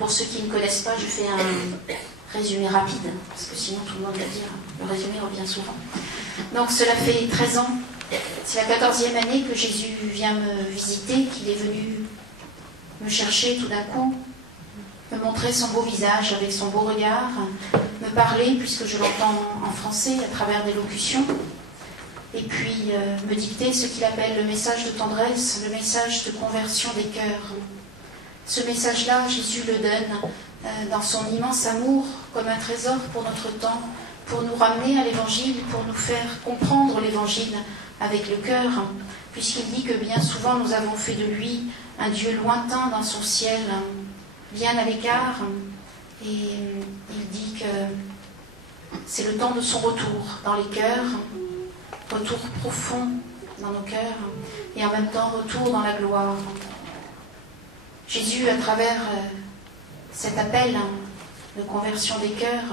pour ceux qui ne connaissent pas, je fais un résumé rapide, parce que sinon tout le monde va dire, le résumé revient souvent. Donc cela fait 13 ans, c'est la 14e année que Jésus vient me visiter, qu'il est venu me chercher tout d'un coup, me montrer son beau visage avec son beau regard, me parler, puisque je l'entends en français à travers des locutions, et puis me dicter ce qu'il appelle le message de tendresse, le message de conversion des cœurs. Ce message-là, Jésus le donne dans son immense amour, comme un trésor pour notre temps, pour nous ramener à l'Évangile, pour nous faire comprendre l'Évangile avec le cœur, puisqu'il dit que bien souvent nous avons fait de lui un Dieu lointain dans son ciel, bien à l'écart, et il dit que c'est le temps de son retour dans les cœurs, retour profond dans nos cœurs, et en même temps retour dans la gloire. Jésus, à travers cet appel de conversion des cœurs,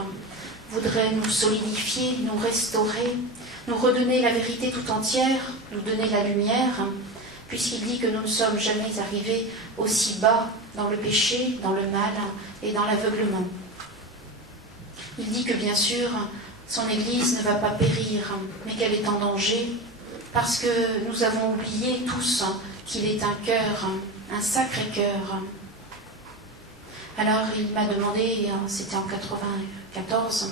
voudrait nous solidifier, nous restaurer, nous redonner la vérité tout entière, nous donner la lumière, puisqu'il dit que nous ne sommes jamais arrivés aussi bas dans le péché, dans le mal et dans l'aveuglement. Il dit que bien sûr, son Église ne va pas périr, mais qu'elle est en danger, parce que nous avons oublié tous qu'il est un cœur, un sacré cœur. Alors il m'a demandé, c'était en 1994,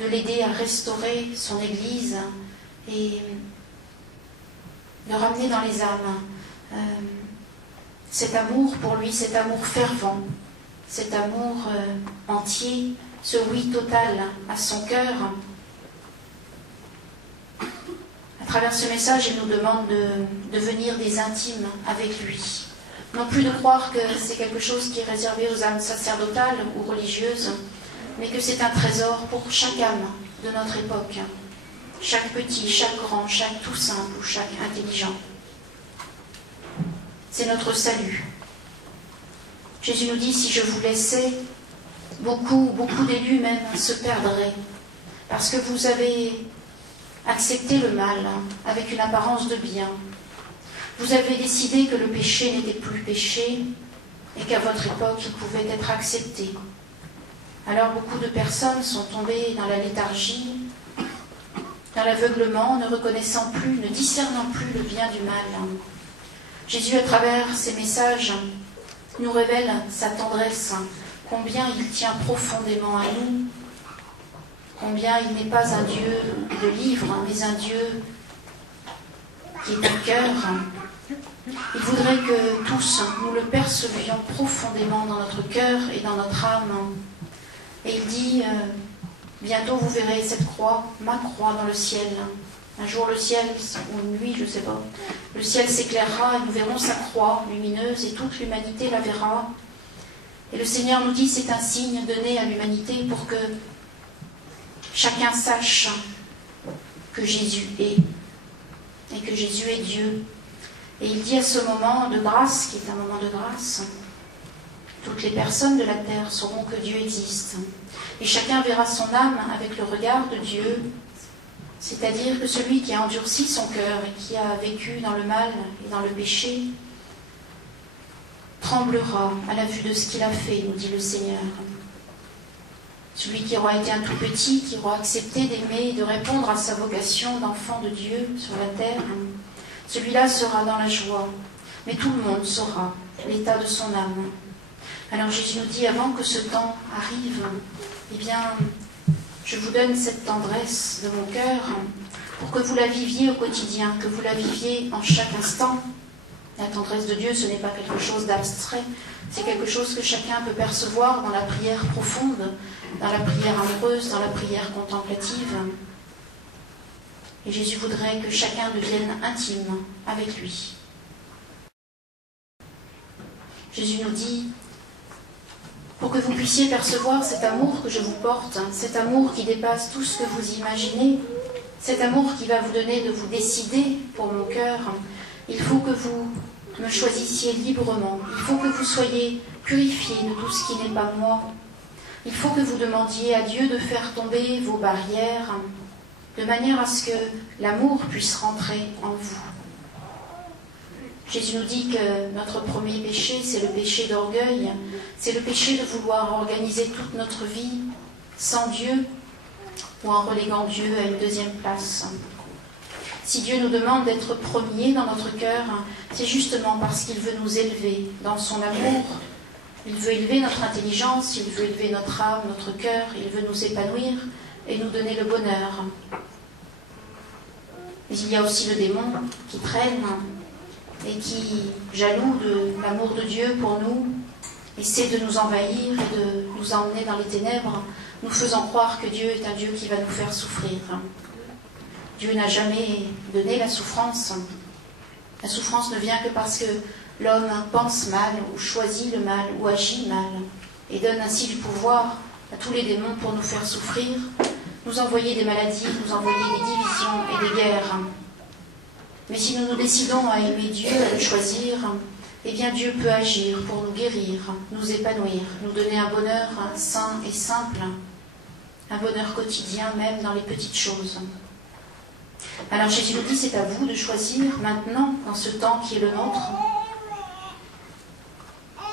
de l'aider à restaurer son Église et de ramener dans les âmes cet amour pour lui, cet amour fervent, cet amour entier, ce oui total à son cœur. À travers ce message, il nous demande de devenir des intimes avec lui. Non plus de croire que c'est quelque chose qui est réservé aux âmes sacerdotales ou religieuses, mais que c'est un trésor pour chaque âme de notre époque. Chaque petit, chaque grand, chaque tout simple ou chaque intelligent. C'est notre salut. Jésus nous dit, si je vous laissais, beaucoup d'élus même se perdraient, parce que vous avez accepté le mal avec une apparence de bien. Vous avez décidé que le péché n'était plus péché et qu'à votre époque, il pouvait être accepté. Alors beaucoup de personnes sont tombées dans la léthargie, dans l'aveuglement, ne reconnaissant plus, ne discernant plus le bien du mal. Jésus, à travers ces messages, nous révèle sa tendresse, combien il tient profondément à nous, combien il n'est pas un Dieu de livres, mais un Dieu qui est un cœur. Il voudrait que tous, nous le percevions profondément dans notre cœur et dans notre âme. Et il dit, bientôt vous verrez cette croix, ma croix dans le ciel. Un jour le ciel, ou une nuit, je ne sais pas, le ciel s'éclairera et nous verrons sa croix lumineuse et toute l'humanité la verra. Et le Seigneur nous dit, c'est un signe donné à l'humanité pour que chacun sache que Jésus est et que Jésus est Dieu. Et il dit à ce moment de grâce, qui est un moment de grâce, toutes les personnes de la terre sauront que Dieu existe. Et chacun verra son âme avec le regard de Dieu, c'est-à-dire que celui qui a endurci son cœur et qui a vécu dans le mal et dans le péché, tremblera à la vue de ce qu'il a fait, nous dit le Seigneur. Celui qui aura été un tout petit, qui aura accepté d'aimer et de répondre à sa vocation d'enfant de Dieu sur la terre, celui-là sera dans la joie. Mais tout le monde saura l'état de son âme. Alors Jésus nous dit, avant que ce temps arrive, eh bien, je vous donne cette tendresse de mon cœur pour que vous la viviez au quotidien, que vous la viviez en chaque instant. La tendresse de Dieu, ce n'est pas quelque chose d'abstrait, c'est quelque chose que chacun peut percevoir dans la prière profonde, dans la prière amoureuse, dans la prière contemplative. Et Jésus voudrait que chacun devienne intime avec lui. Jésus nous dit, pour que vous puissiez percevoir cet amour que je vous porte, cet amour qui dépasse tout ce que vous imaginez, cet amour qui va vous donner de vous décider pour mon cœur, il faut que vous me choisissiez librement, il faut que vous soyez purifiés de tout ce qui n'est pas moi, il faut que vous demandiez à Dieu de faire tomber vos barrières, de manière à ce que l'amour puisse rentrer en vous. Jésus nous dit que notre premier péché, c'est le péché d'orgueil, c'est le péché de vouloir organiser toute notre vie sans Dieu ou en reléguant Dieu à une deuxième place. Si Dieu nous demande d'être premier dans notre cœur, c'est justement parce qu'il veut nous élever dans son amour. Il veut élever notre intelligence, il veut élever notre âme, notre cœur, il veut nous épanouir et nous donner le bonheur. Mais il y a aussi le démon qui traîne et qui, jaloux de l'amour de Dieu pour nous, essaie de nous envahir et de nous emmener dans les ténèbres, nous faisant croire que Dieu est un Dieu qui va nous faire souffrir. Dieu n'a jamais donné la souffrance. La souffrance ne vient que parce que l'homme pense mal, ou choisit le mal, ou agit mal, et donne ainsi du pouvoir à tous les démons pour nous faire souffrir, nous envoyer des maladies, nous envoyer des divisions et des guerres. Mais si nous nous décidons à aimer Dieu, à le choisir, eh bien Dieu peut agir pour nous guérir, nous épanouir, nous donner un bonheur sain et simple, un bonheur quotidien même dans les petites choses. Alors Jésus nous dit, c'est à vous de choisir maintenant, dans ce temps qui est le nôtre.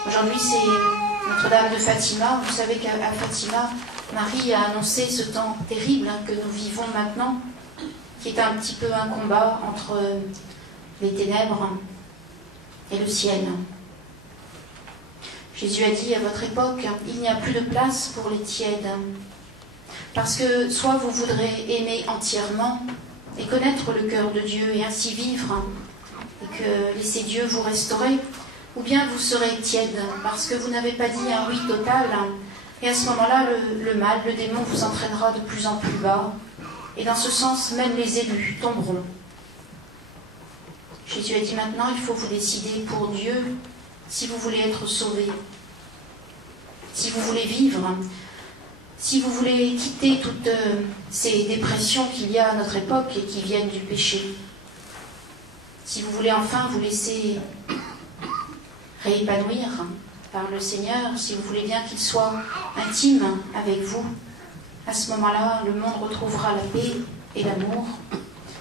Aujourd'hui, c'est Notre-Dame de Fatima. Vous savez qu'à Fatima, Marie a annoncé ce temps terrible que nous vivons maintenant, qui est un petit peu un combat entre les ténèbres et le ciel. Jésus a dit à votre époque, il n'y a plus de place pour les tièdes. Parce que soit vous voudrez aimer entièrement et connaître le cœur de Dieu et ainsi vivre, et que laissez Dieu vous restaurer, ou bien vous serez tiède parce que vous n'avez pas dit un oui total, et à ce moment-là, le mal, le démon vous entraînera de plus en plus bas, et dans ce sens, même les élus tomberont. Jésus a dit maintenant, il faut vous décider pour Dieu si vous voulez être sauvé, si vous voulez vivre, si vous voulez quitter toutes ces dépressions qu'il y a à notre époque et qui viennent du péché, si vous voulez enfin vous laisser réépanouir par le Seigneur, si vous voulez bien qu'il soit intime avec vous, à ce moment-là, le monde retrouvera la paix et l'amour.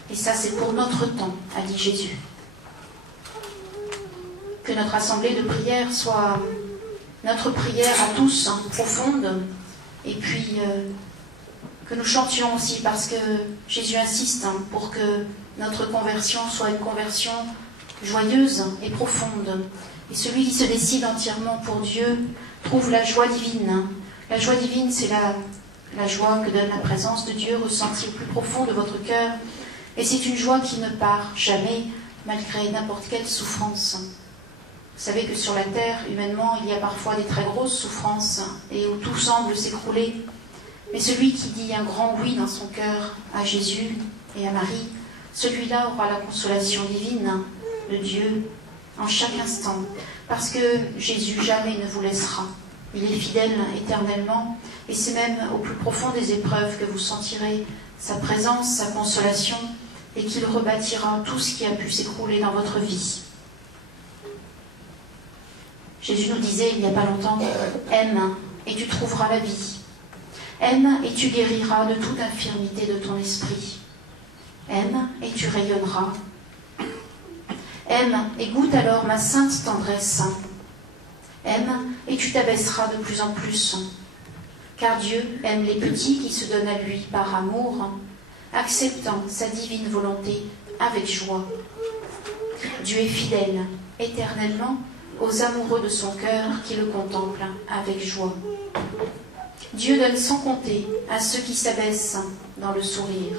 Et ça, c'est pour notre temps, a dit Jésus. Que notre assemblée de prière soit notre prière à tous, profonde, et puis que nous chantions aussi, parce que Jésus insiste pour que notre conversion soit une conversion joyeuse et profonde. Et celui qui se décide entièrement pour Dieu trouve la joie divine. La joie divine, c'est la joie que donne la présence de Dieu ressentie au plus profond de votre cœur. Et c'est une joie qui ne part jamais, malgré n'importe quelle souffrance. Vous savez que sur la terre, humainement, il y a parfois des très grosses souffrances et où tout semble s'écrouler. Mais celui qui dit un grand oui dans son cœur à Jésus et à Marie, celui-là aura la consolation divine de Dieu en chaque instant. Parce que Jésus jamais ne vous laissera. Il est fidèle éternellement. Et c'est même au plus profond des épreuves que vous sentirez sa présence, sa consolation, et qu'il rebâtira tout ce qui a pu s'écrouler dans votre vie. Jésus nous disait il n'y a pas longtemps, aime et tu trouveras la vie. Aime et tu guériras de toute infirmité de ton esprit. Aime et tu rayonneras. Aime et goûte alors ma sainte tendresse. Aime et tu t'abaisseras de plus en plus. Car Dieu aime les petits qui se donnent à lui par amour, acceptant sa divine volonté avec joie. Dieu est fidèle éternellement aux amoureux de son cœur qui le contemplent avec joie. Dieu donne sans compter à ceux qui s'abaissent dans le sourire.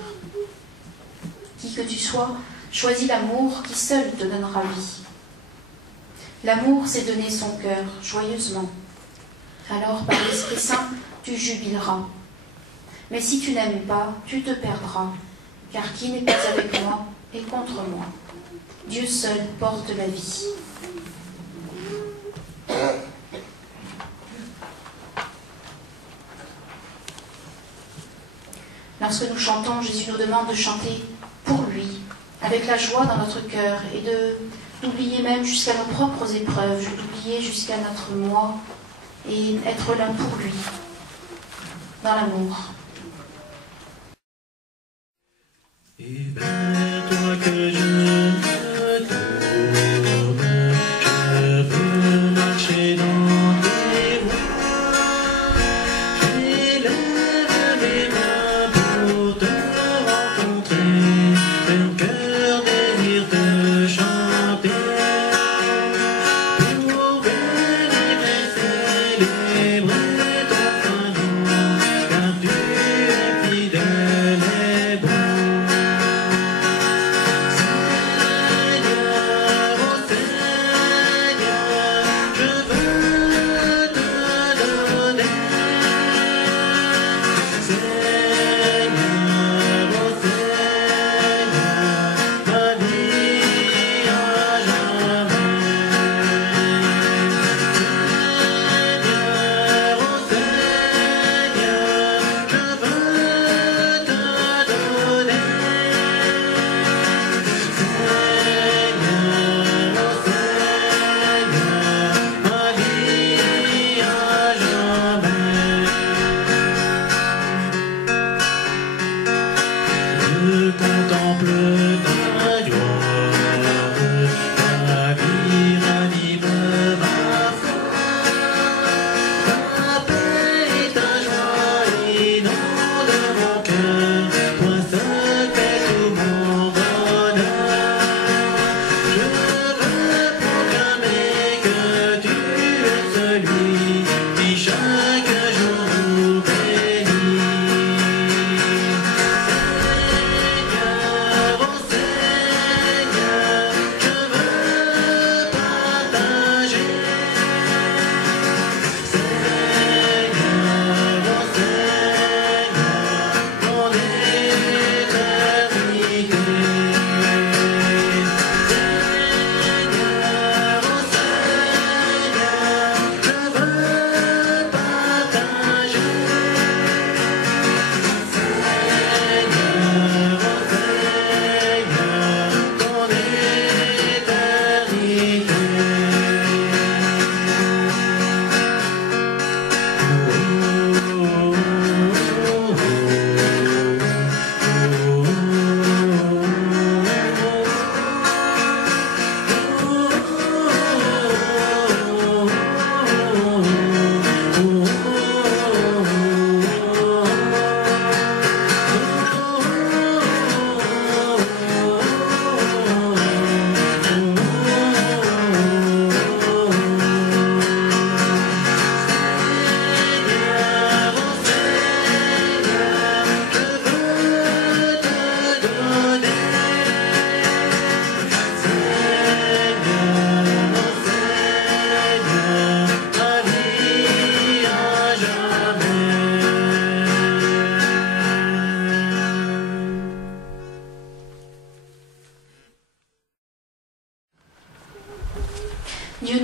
Qui que tu sois, choisis l'amour qui seul te donnera vie. L'amour, c'est donner son cœur joyeusement. Alors, par l'Esprit Saint, tu jubileras. Mais si tu n'aimes pas, tu te perdras, car qui n'est pas avec moi est contre moi. Dieu seul porte la vie. Lorsque nous chantons, Jésus nous demande de chanter pour lui, avec la joie dans notre cœur, et d'oublier même jusqu'à nos propres épreuves, d'oublier jusqu'à notre moi, et être là pour lui, dans l'amour. Et vers toi que je me tourne.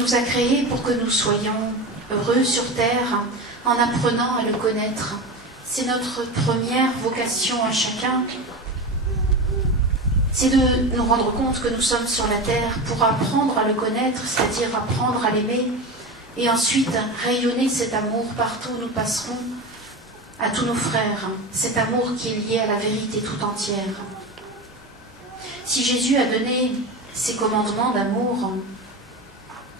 nous a créés pour que nous soyons heureux sur terre en apprenant à le connaître. C'est notre première vocation à chacun. C'est de nous rendre compte que nous sommes sur la terre pour apprendre à le connaître, c'est-à-dire apprendre à l'aimer, et ensuite rayonner cet amour partout où nous passerons, à tous nos frères, cet amour qui est lié à la vérité tout entière. Si Jésus a donné ses commandements d'amour,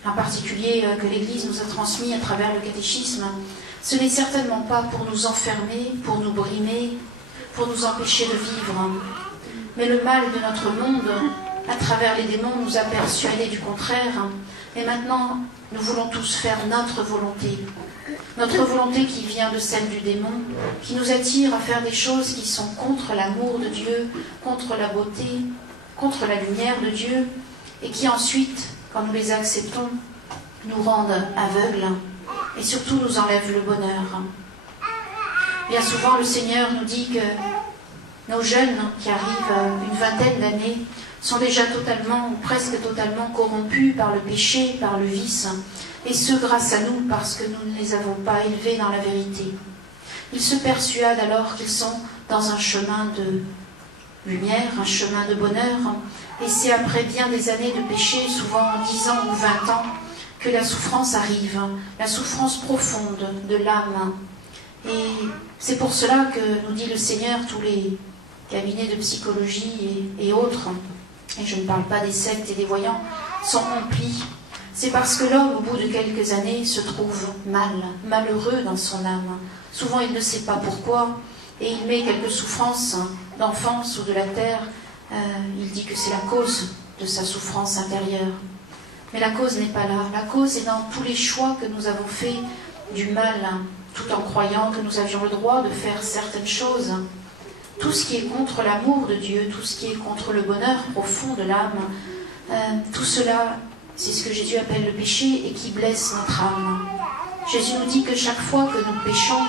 en particulier que l'Église nous a transmis à travers le catéchisme, ce n'est certainement pas pour nous enfermer, pour nous brimer, pour nous empêcher de vivre. Mais le mal de notre monde, à travers les démons, nous a persuadés du contraire. Et maintenant, nous voulons tous faire notre volonté. Notre volonté qui vient de celle du démon, qui nous attire à faire des choses qui sont contre l'amour de Dieu, contre la beauté, contre la lumière de Dieu, et qui ensuite, quand nous les acceptons, nous rendent aveugles et surtout nous enlèvent le bonheur. Bien souvent, le Seigneur nous dit que nos jeunes qui arrivent une vingtaine d'années sont déjà totalement ou presque totalement corrompus par le péché, par le vice, et ce grâce à nous parce que nous ne les avons pas élevés dans la vérité. Ils se persuadent alors qu'ils sont dans un chemin de lumière, un chemin de bonheur, et c'est après bien des années de péché, souvent 10 ans ou 20 ans, que la souffrance arrive, la souffrance profonde de l'âme. Et c'est pour cela que nous dit le Seigneur, tous les cabinets de psychologie et autres, et je ne parle pas des sectes et des voyants, sont remplis. C'est parce que l'homme, au bout de quelques années, se trouve malheureux dans son âme. Souvent, il ne sait pas pourquoi, et il met quelques souffrances d'enfance ou de la terre. Il dit que c'est la cause de sa souffrance intérieure. Mais la cause n'est pas là. La cause est dans tous les choix que nous avons faits du mal, tout en croyant que nous avions le droit de faire certaines choses. Tout ce qui est contre l'amour de Dieu, tout ce qui est contre le bonheur profond de l'âme, tout cela, c'est ce que Jésus appelle le péché et qui blesse notre âme. Jésus nous dit que chaque fois que nous péchons,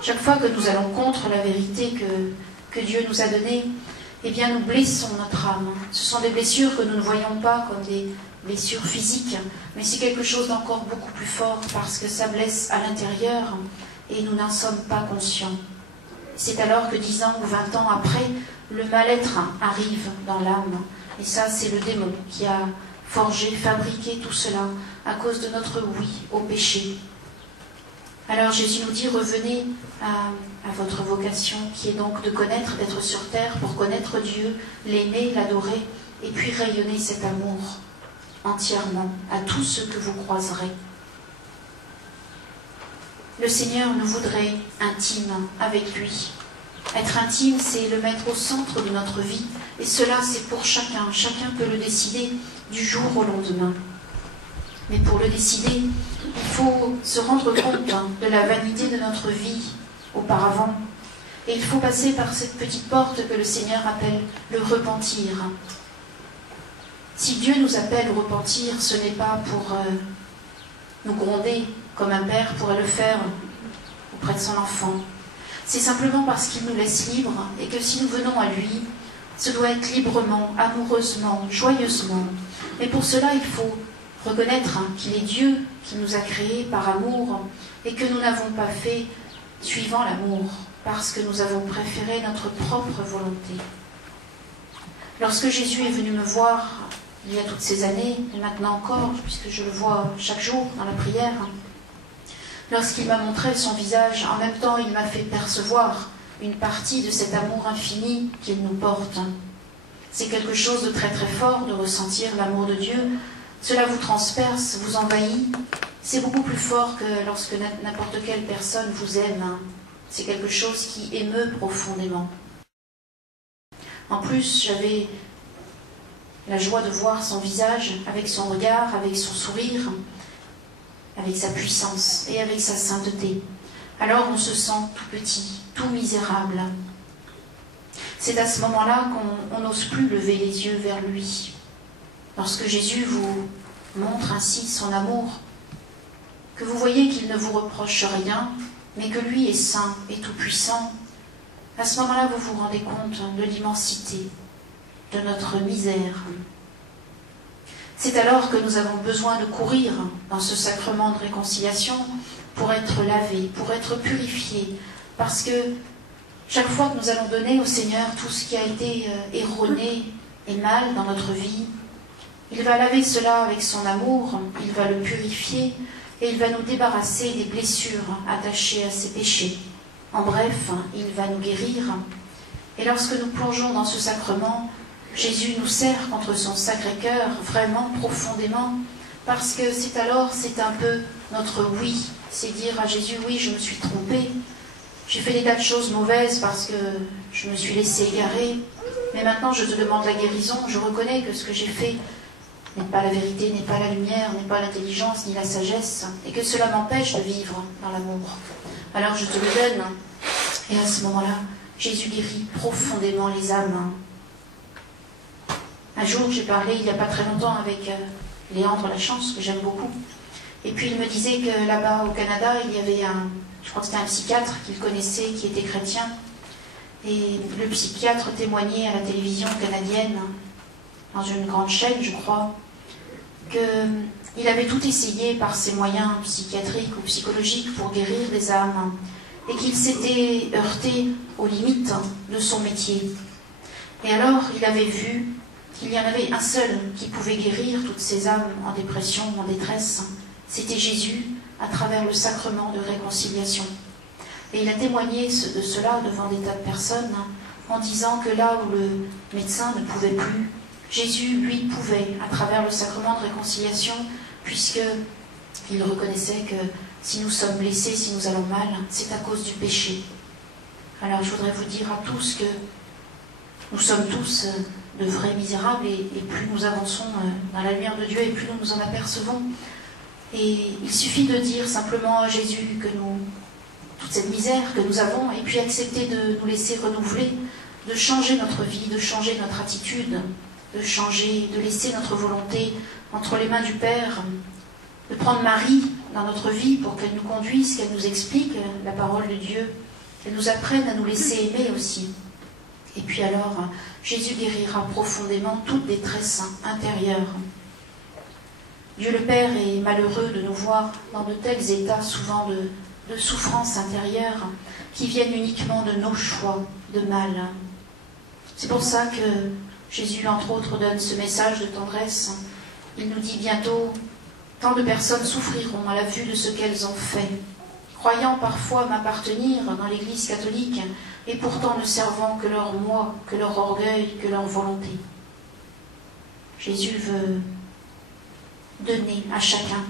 chaque fois que nous allons contre la vérité que Dieu nous a donnée, eh bien nous blessons notre âme. Ce sont des blessures que nous ne voyons pas comme des blessures physiques, mais c'est quelque chose d'encore beaucoup plus fort parce que ça blesse à l'intérieur et nous n'en sommes pas conscients. C'est alors que 10 ans ou 20 ans après, le mal-être arrive dans l'âme. Et ça, c'est le démon qui a forgé, fabriqué tout cela à cause de notre oui au péché. Alors Jésus nous dit, revenez à votre vocation, qui est donc de connaître, d'être sur terre pour connaître Dieu, l'aimer, l'adorer, et puis rayonner cet amour entièrement à tous ceux que vous croiserez. Le Seigneur nous voudrait intime avec lui. Être intime, c'est le mettre au centre de notre vie. Et cela, c'est pour chacun. Chacun peut le décider du jour au lendemain. Mais pour le décider, il faut se rendre compte de la vanité de notre vie auparavant. Et il faut passer par cette petite porte que le Seigneur appelle le repentir. Si Dieu nous appelle au repentir, ce n'est pas pour nous gronder, comme un père pourrait le faire auprès de son enfant. C'est simplement parce qu'il nous laisse libres et que si nous venons à lui, ce doit être librement, amoureusement, joyeusement. Et pour cela, il faut reconnaître qu'il est Dieu qui nous a créés par amour et que nous n'avons pas fait suivant l'amour parce que nous avons préféré notre propre volonté. Lorsque Jésus est venu me voir il y a toutes ces années, et maintenant encore, puisque je le vois chaque jour dans la prière, lorsqu'il m'a montré son visage, en même temps il m'a fait percevoir une partie de cet amour infini qu'il nous porte. C'est quelque chose de très très fort de ressentir l'amour de Dieu. Cela vous transperce, vous envahit. C'est beaucoup plus fort que lorsque n'importe quelle personne vous aime. C'est quelque chose qui émeut profondément. En plus, j'avais la joie de voir son visage avec son regard, avec son sourire, avec sa puissance et avec sa sainteté. Alors on se sent tout petit, tout misérable. C'est à ce moment-là qu'on n'ose plus lever les yeux vers lui. Lorsque Jésus vous montre ainsi son amour, que vous voyez qu'il ne vous reproche rien, mais que lui est saint et tout-puissant, à ce moment-là vous vous rendez compte de l'immensité de notre misère. C'est alors que nous avons besoin de courir dans ce sacrement de réconciliation pour être lavés, pour être purifiés, parce que chaque fois que nous allons donner au Seigneur tout ce qui a été erroné et mal dans notre vie, il va laver cela avec son amour, il va le purifier et il va nous débarrasser des blessures attachées à ses péchés. En bref, il va nous guérir. Et lorsque nous plongeons dans ce sacrement, Jésus nous serre contre son Sacré-Cœur vraiment profondément, parce que c'est un peu notre oui. C'est dire à Jésus, oui, je me suis trompée, j'ai fait des tas de choses mauvaises parce que je me suis laissée égarer, mais maintenant je te demande la guérison, je reconnais que ce que j'ai fait n'est pas la vérité, n'est pas la lumière, n'est pas l'intelligence, ni la sagesse, et que cela m'empêche de vivre dans l'amour. Alors je te le donne, et à ce moment-là, Jésus guérit profondément les âmes. Un jour, j'ai parlé, il n'y a pas très longtemps, avec Léandre Lachance, que j'aime beaucoup, et puis il me disait que là-bas, au Canada, il y avait je crois que c'était un psychiatre qu'il connaissait, qui était chrétien, et le psychiatre témoignait à la télévision canadienne, dans une grande chaîne, je crois, qu'il avait tout essayé par ses moyens psychiatriques ou psychologiques pour guérir les âmes, et qu'il s'était heurté aux limites de son métier. Et alors, il avait vu qu'il y en avait un seul qui pouvait guérir toutes ces âmes en dépression, en détresse. C'était Jésus, à travers le sacrement de réconciliation. Et il a témoigné de cela devant des tas de personnes, en disant que là où le médecin ne pouvait plus, Jésus, lui, pouvait, à travers le sacrement de réconciliation, puisqu'il reconnaissait que si nous sommes blessés, si nous allons mal, c'est à cause du péché. Alors je voudrais vous dire à tous que nous sommes tous de vrais misérables, et plus nous avançons dans la lumière de Dieu, et plus nous nous en apercevons. Et il suffit de dire simplement à Jésus que toute cette misère que nous avons, et puis accepter de nous laisser renouveler, de changer notre vie, de changer notre attitude, de laisser notre volonté entre les mains du Père, de prendre Marie dans notre vie pour qu'elle nous conduise, qu'elle nous explique la parole de Dieu, qu'elle nous apprenne à nous laisser aimer aussi. Et puis alors, Jésus guérira profondément toute détresse intérieure. Dieu le Père est malheureux de nous voir dans de tels états, souvent de souffrance intérieure, qui viennent uniquement de nos choix de mal. C'est pour ça que Jésus, entre autres, donne ce message de tendresse. Il nous dit bientôt, tant de personnes souffriront à la vue de ce qu'elles ont fait, croyant parfois m'appartenir dans l'Église catholique, et pourtant ne servant que leur moi, que leur orgueil, que leur volonté. Jésus veut donner à chacun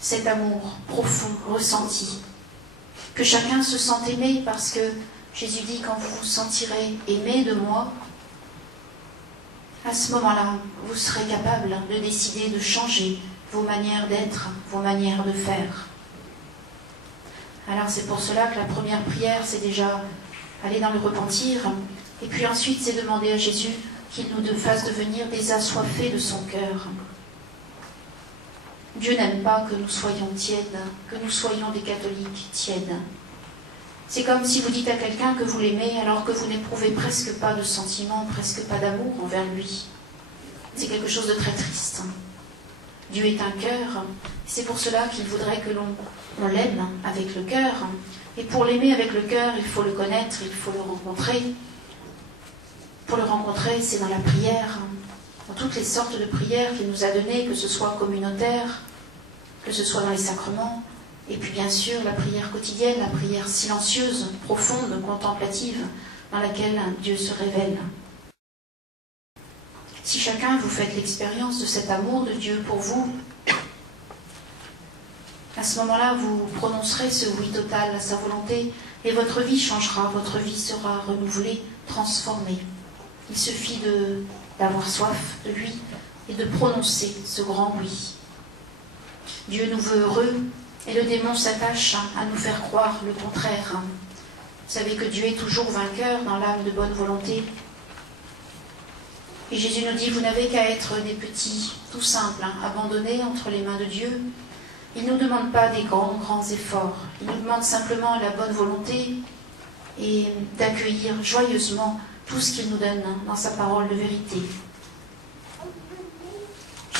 cet amour profond, ressenti, que chacun se sente aimé, parce que Jésus dit, quand vous vous sentirez aimé de moi, à ce moment-là, vous serez capable de décider de changer vos manières d'être, vos manières de faire. Alors c'est pour cela que la première prière, c'est déjà aller dans le repentir, et puis ensuite c'est demander à Jésus qu'il nous fasse devenir des assoiffés de son cœur. Dieu n'aime pas que nous soyons tièdes, que nous soyons des catholiques tièdes. C'est comme si vous dites à quelqu'un que vous l'aimez alors que vous n'éprouvez presque pas de sentiments, presque pas d'amour envers lui. C'est quelque chose de très triste. Dieu est un cœur, c'est pour cela qu'il voudrait que l'on l'aime avec le cœur. Et pour l'aimer avec le cœur, il faut le connaître, il faut le rencontrer. Pour le rencontrer, c'est dans la prière, dans toutes les sortes de prières qu'il nous a données, que ce soit communautaire, que ce soit dans les sacrements, et puis bien sûr la prière quotidienne, la prière silencieuse, profonde, contemplative, dans laquelle Dieu se révèle. Si chacun vous faites l'expérience de cet amour de Dieu pour vous, à ce moment-là, vous prononcerez ce oui total à sa volonté, et votre vie changera, votre vie sera renouvelée, transformée. Il suffit d'avoir soif de lui et de prononcer ce grand oui. Dieu nous veut heureux, et le démon s'attache à nous faire croire le contraire. Vous savez que Dieu est toujours vainqueur dans l'âme de bonne volonté. Et Jésus nous dit, vous n'avez qu'à être des petits, tout simples, abandonnés entre les mains de Dieu. Il ne nous demande pas des grands efforts. Il nous demande simplement la bonne volonté et d'accueillir joyeusement tout ce qu'il nous donne dans sa parole de vérité.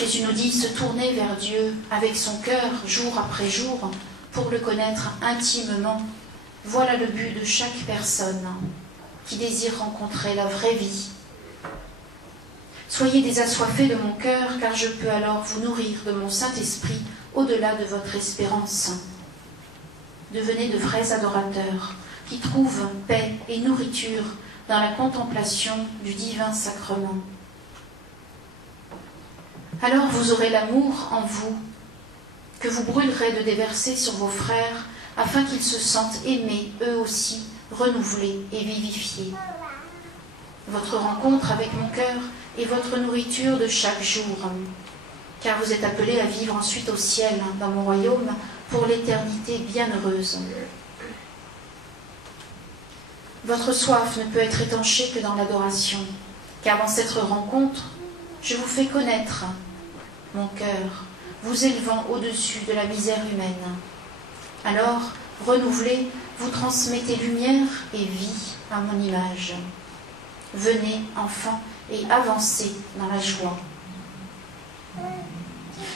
Jésus nous dit se tourner vers Dieu avec son cœur jour après jour pour le connaître intimement. Voilà le but de chaque personne qui désire rencontrer la vraie vie. Soyez des assoiffés de mon cœur, car je peux alors vous nourrir de mon Saint-Esprit au-delà de votre espérance. Devenez de vrais adorateurs qui trouvent paix et nourriture dans la contemplation du divin sacrement. Alors vous aurez l'amour en vous, que vous brûlerez de déverser sur vos frères, afin qu'ils se sentent aimés, eux aussi, renouvelés et vivifiés. Votre rencontre avec mon cœur est votre nourriture de chaque jour, car vous êtes appelés à vivre ensuite au ciel, dans mon royaume, pour l'éternité bienheureuse. Votre soif ne peut être étanchée que dans l'adoration, car dans cette rencontre, je vous fais connaître mon cœur, vous élevant au-dessus de la misère humaine. Alors, renouvelés, vous transmettez lumière et vie à mon image. Venez, enfants, et avancez dans la joie.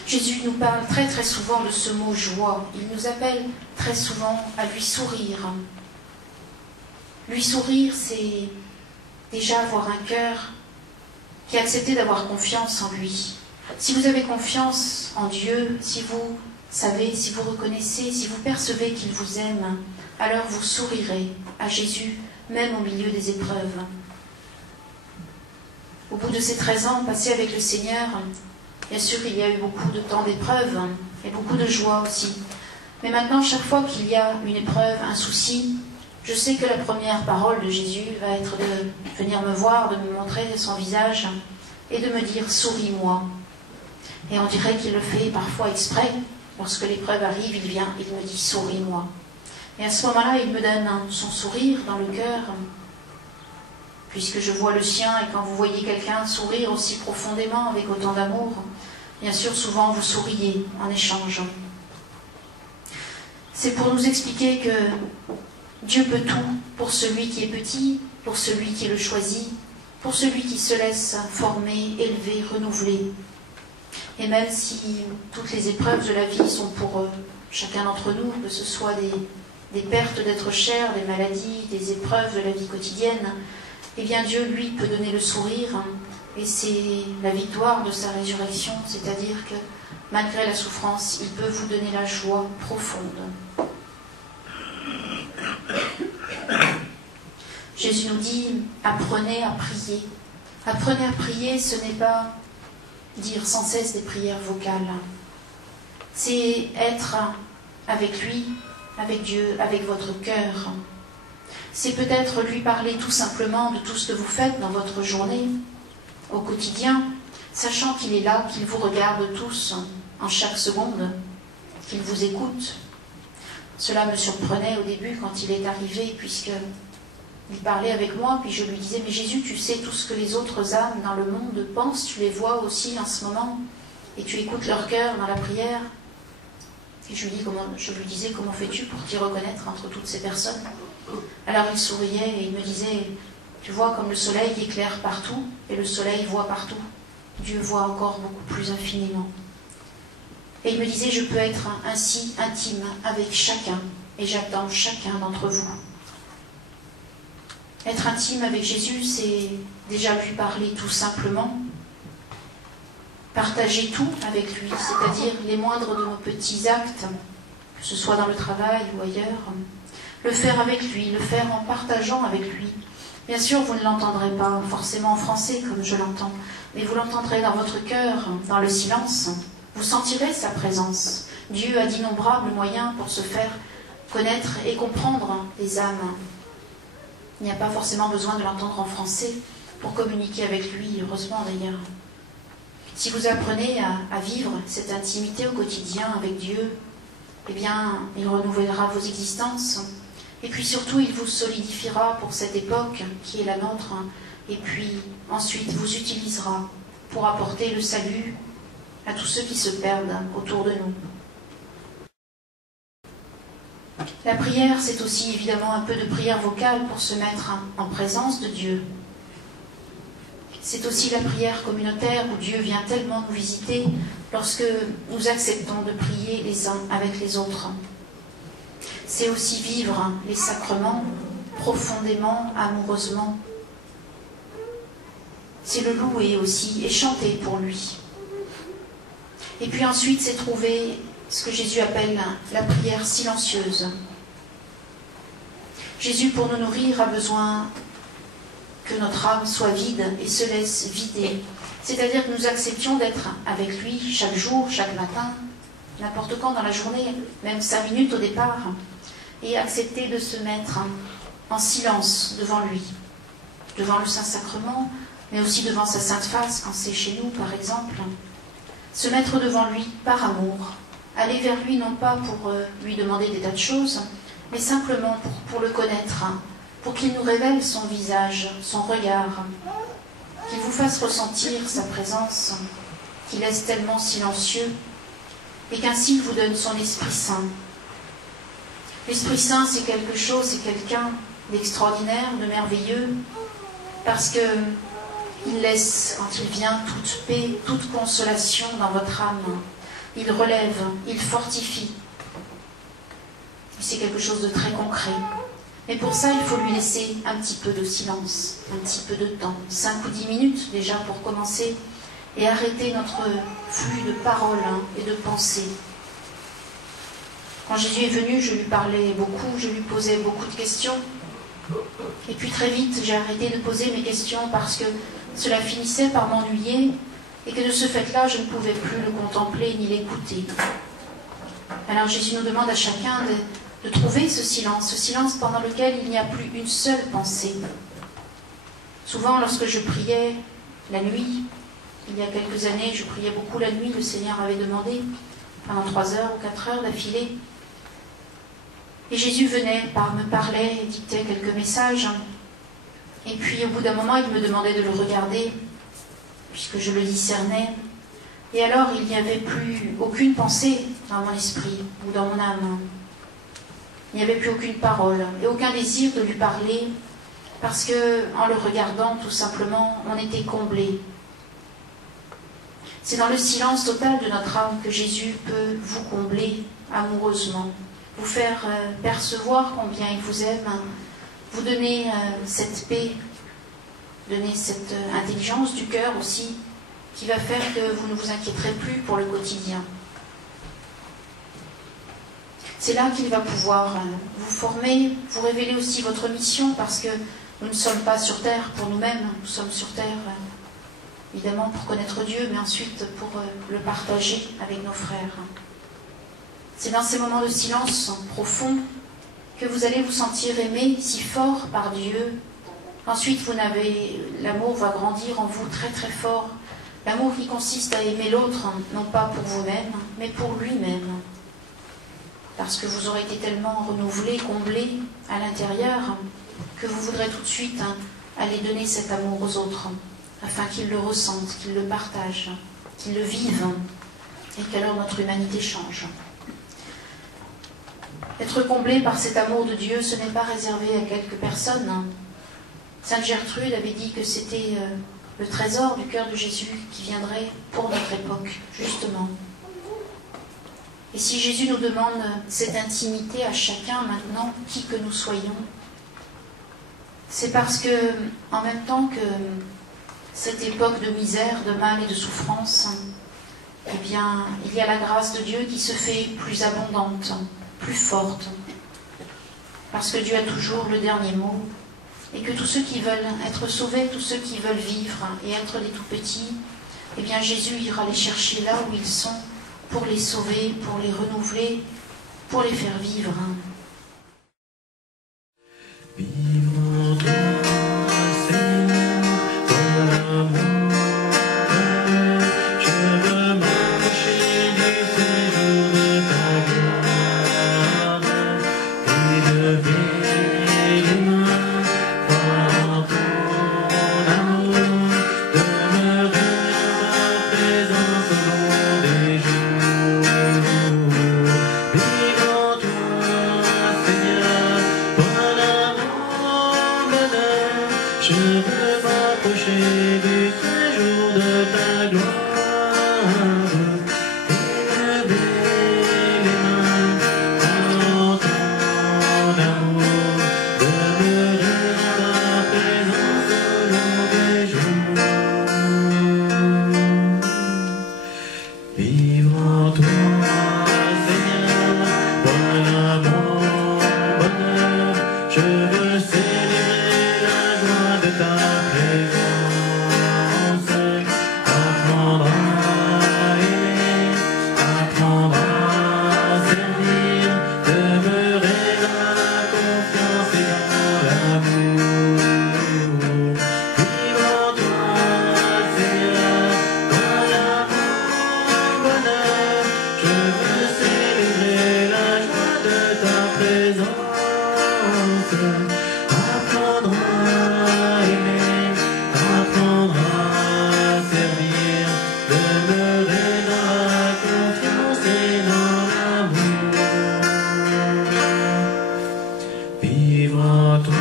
Jésus nous parle très très souvent de ce mot joie. Il nous appelle très souvent à lui sourire. Lui sourire, c'est déjà avoir un cœur qui a accepté d'avoir confiance en lui. Si vous avez confiance en Dieu, si vous savez, si vous reconnaissez, si vous percevez qu'il vous aime, alors vous sourirez à Jésus, même au milieu des épreuves. Au bout de ces 13 ans passés avec le Seigneur, bien sûr il y a eu beaucoup de temps d'épreuves et beaucoup de joie aussi. Mais maintenant, chaque fois qu'il y a une épreuve, un souci, je sais que la première parole de Jésus va être de venir me voir, de me montrer son visage et de me dire « souris-moi ». Et on dirait qu'il le fait parfois exprès. Lorsque l'épreuve arrive, il vient, il me dit « souris-moi ». Et à ce moment-là, il me donne son sourire dans le cœur, puisque je vois le sien, et quand vous voyez quelqu'un sourire aussi profondément, avec autant d'amour, bien sûr, souvent vous souriez en échange. C'est pour nous expliquer que Dieu peut tout pour celui qui est petit, pour celui qui le choisit, pour celui qui se laisse former, élever, renouveler. Et même si toutes les épreuves de la vie sont pour chacun d'entre nous, que ce soit des pertes d'être cher, des maladies, des épreuves de la vie quotidienne, eh bien Dieu, lui, peut donner le sourire, et c'est la victoire de sa résurrection, c'est-à-dire que malgré la souffrance, il peut vous donner la joie profonde. Jésus nous dit, apprenez à prier. Apprenez à prier, ce n'est pas dire sans cesse des prières vocales. C'est être avec lui, avec Dieu, avec votre cœur. C'est peut-être lui parler tout simplement de tout ce que vous faites dans votre journée, au quotidien, sachant qu'il est là, qu'il vous regarde tous en chaque seconde, qu'il vous écoute. Cela me surprenait au début quand il est arrivé, puisqu'il parlait avec moi, puis je lui disais « Mais Jésus, tu sais tout ce que les autres âmes dans le monde pensent, tu les vois aussi en ce moment, et tu écoutes leur cœur dans la prière. » Et je lui disais « Comment fais-tu pour t'y reconnaître entre toutes ces personnes ?» Alors il souriait et il me disait « Tu vois comme le soleil éclaire partout, et le soleil voit partout. Dieu voit encore beaucoup plus infiniment. » Et il me disait « Je peux être ainsi intime avec chacun, et j'attends chacun d'entre vous. » Être intime avec Jésus, c'est déjà lui parler tout simplement, partager tout avec lui, c'est-à-dire les moindres de nos petits actes, que ce soit dans le travail ou ailleurs, le faire avec lui, le faire en partageant avec lui. Bien sûr, vous ne l'entendrez pas forcément en français comme je l'entends, mais vous l'entendrez dans votre cœur, dans le silence. Vous sentirez sa présence. Dieu a d'innombrables moyens pour se faire connaître et comprendre les âmes. Il n'y a pas forcément besoin de l'entendre en français pour communiquer avec lui, heureusement d'ailleurs. Si vous apprenez à vivre cette intimité au quotidien avec Dieu, eh bien, il renouvellera vos existences. Et puis surtout, il vous solidifiera pour cette époque qui est la nôtre. Et puis ensuite, vous utilisera pour apporter le salut à tous ceux qui se perdent autour de nous. La prière, c'est aussi évidemment un peu de prière vocale pour se mettre en présence de Dieu. C'est aussi la prière communautaire où Dieu vient tellement nous visiter lorsque nous acceptons de prier les uns avec les autres. C'est aussi vivre les sacrements profondément, amoureusement. C'est le louer aussi et chanter pour lui. Et puis ensuite, c'est trouver ce que Jésus appelle la prière silencieuse. Jésus, pour nous nourrir, a besoin que notre âme soit vide et se laisse vider. C'est-à-dire que nous acceptions d'être avec lui chaque jour, chaque matin, n'importe quand dans la journée, même 5 minutes au départ, et accepter de se mettre en silence devant lui, devant le Saint-Sacrement, mais aussi devant sa Sainte Face, quand c'est chez nous, par exemple. Se mettre devant lui par amour, aller vers lui non pas pour lui demander des tas de choses, mais simplement pour le connaître, pour qu'il nous révèle son visage, son regard, qu'il vous fasse ressentir sa présence, qu'il laisse tellement silencieux, et qu'ainsi il vous donne son Esprit Saint. L'Esprit Saint, c'est quelque chose, c'est quelqu'un d'extraordinaire, de merveilleux, parce qu'il laisse, quand il vient, toute paix, toute consolation dans votre âme. Il relève, il fortifie. C'est quelque chose de très concret. Mais pour ça, il faut lui laisser un petit peu de silence, un petit peu de temps, 5 ou 10 minutes déjà pour commencer, et arrêter notre flux de paroles et de pensées. Quand Jésus est venu, je lui parlais beaucoup, je lui posais beaucoup de questions. Et puis très vite, j'ai arrêté de poser mes questions parce que cela finissait par m'ennuyer et que de ce fait-là, je ne pouvais plus le contempler ni l'écouter. Alors Jésus nous demande à chacun de trouver ce silence pendant lequel il n'y a plus une seule pensée. Souvent, lorsque je priais la nuit, il y a quelques années, je priais beaucoup la nuit, le Seigneur avait demandé, pendant 3 heures ou 4 heures d'affilée. Et Jésus venait, me parlait, et dictait quelques messages. Et puis au bout d'un moment, il me demandait de le regarder, puisque je le discernais. Et alors, il n'y avait plus aucune pensée dans mon esprit ou dans mon âme. Il n'y avait plus aucune parole et aucun désir de lui parler, parce que, en le regardant, tout simplement, on était comblé. C'est dans le silence total de notre âme que Jésus peut vous combler amoureusement, vous faire percevoir combien il vous aime, vous donner cette paix, donner cette intelligence du cœur aussi, qui va faire que vous ne vous inquiéterez plus pour le quotidien. C'est là qu'il va pouvoir vous former, vous révéler aussi votre mission, parce que nous ne sommes pas sur terre pour nous-mêmes, nous sommes sur terre évidemment pour connaître Dieu, mais ensuite pour le partager avec nos frères. C'est dans ces moments de silence profond que vous allez vous sentir aimé si fort par Dieu. Ensuite, l'amour va grandir en vous très très fort. L'amour qui consiste à aimer l'autre, non pas pour vous-même, mais pour lui-même. Parce que vous aurez été tellement renouvelé, comblé à l'intérieur, que vous voudrez tout de suite aller donner cet amour aux autres, afin qu'ils le ressentent, qu'ils le partagent, qu'ils le vivent, et qu'alors notre humanité change. Être comblé par cet amour de Dieu, ce n'est pas réservé à quelques personnes. Sainte Gertrude avait dit que c'était le trésor du cœur de Jésus qui viendrait pour notre époque, justement. Et si Jésus nous demande cette intimité à chacun maintenant, qui que nous soyons, c'est parce que, en même temps que cette époque de misère, de mal et de souffrance, eh bien, il y a la grâce de Dieu qui se fait plus abondante, plus forte, parce que Dieu a toujours le dernier mot, et que tous ceux qui veulent être sauvés, tous ceux qui veulent vivre et être des tout-petits, eh bien Jésus ira les chercher là où ils sont, pour les sauver, pour les renouveler, pour les faire vivre. Vivre toi, Seigneur, ton amour. Je veux marcher du séjour de ta gloire et lever les mains par ton amour, demeurer en ta présence au long des jours. Vivre en toi, apprendre à aimer, apprendre à servir, demeurer dans la confiance et dans l'amour. Vivre en toi,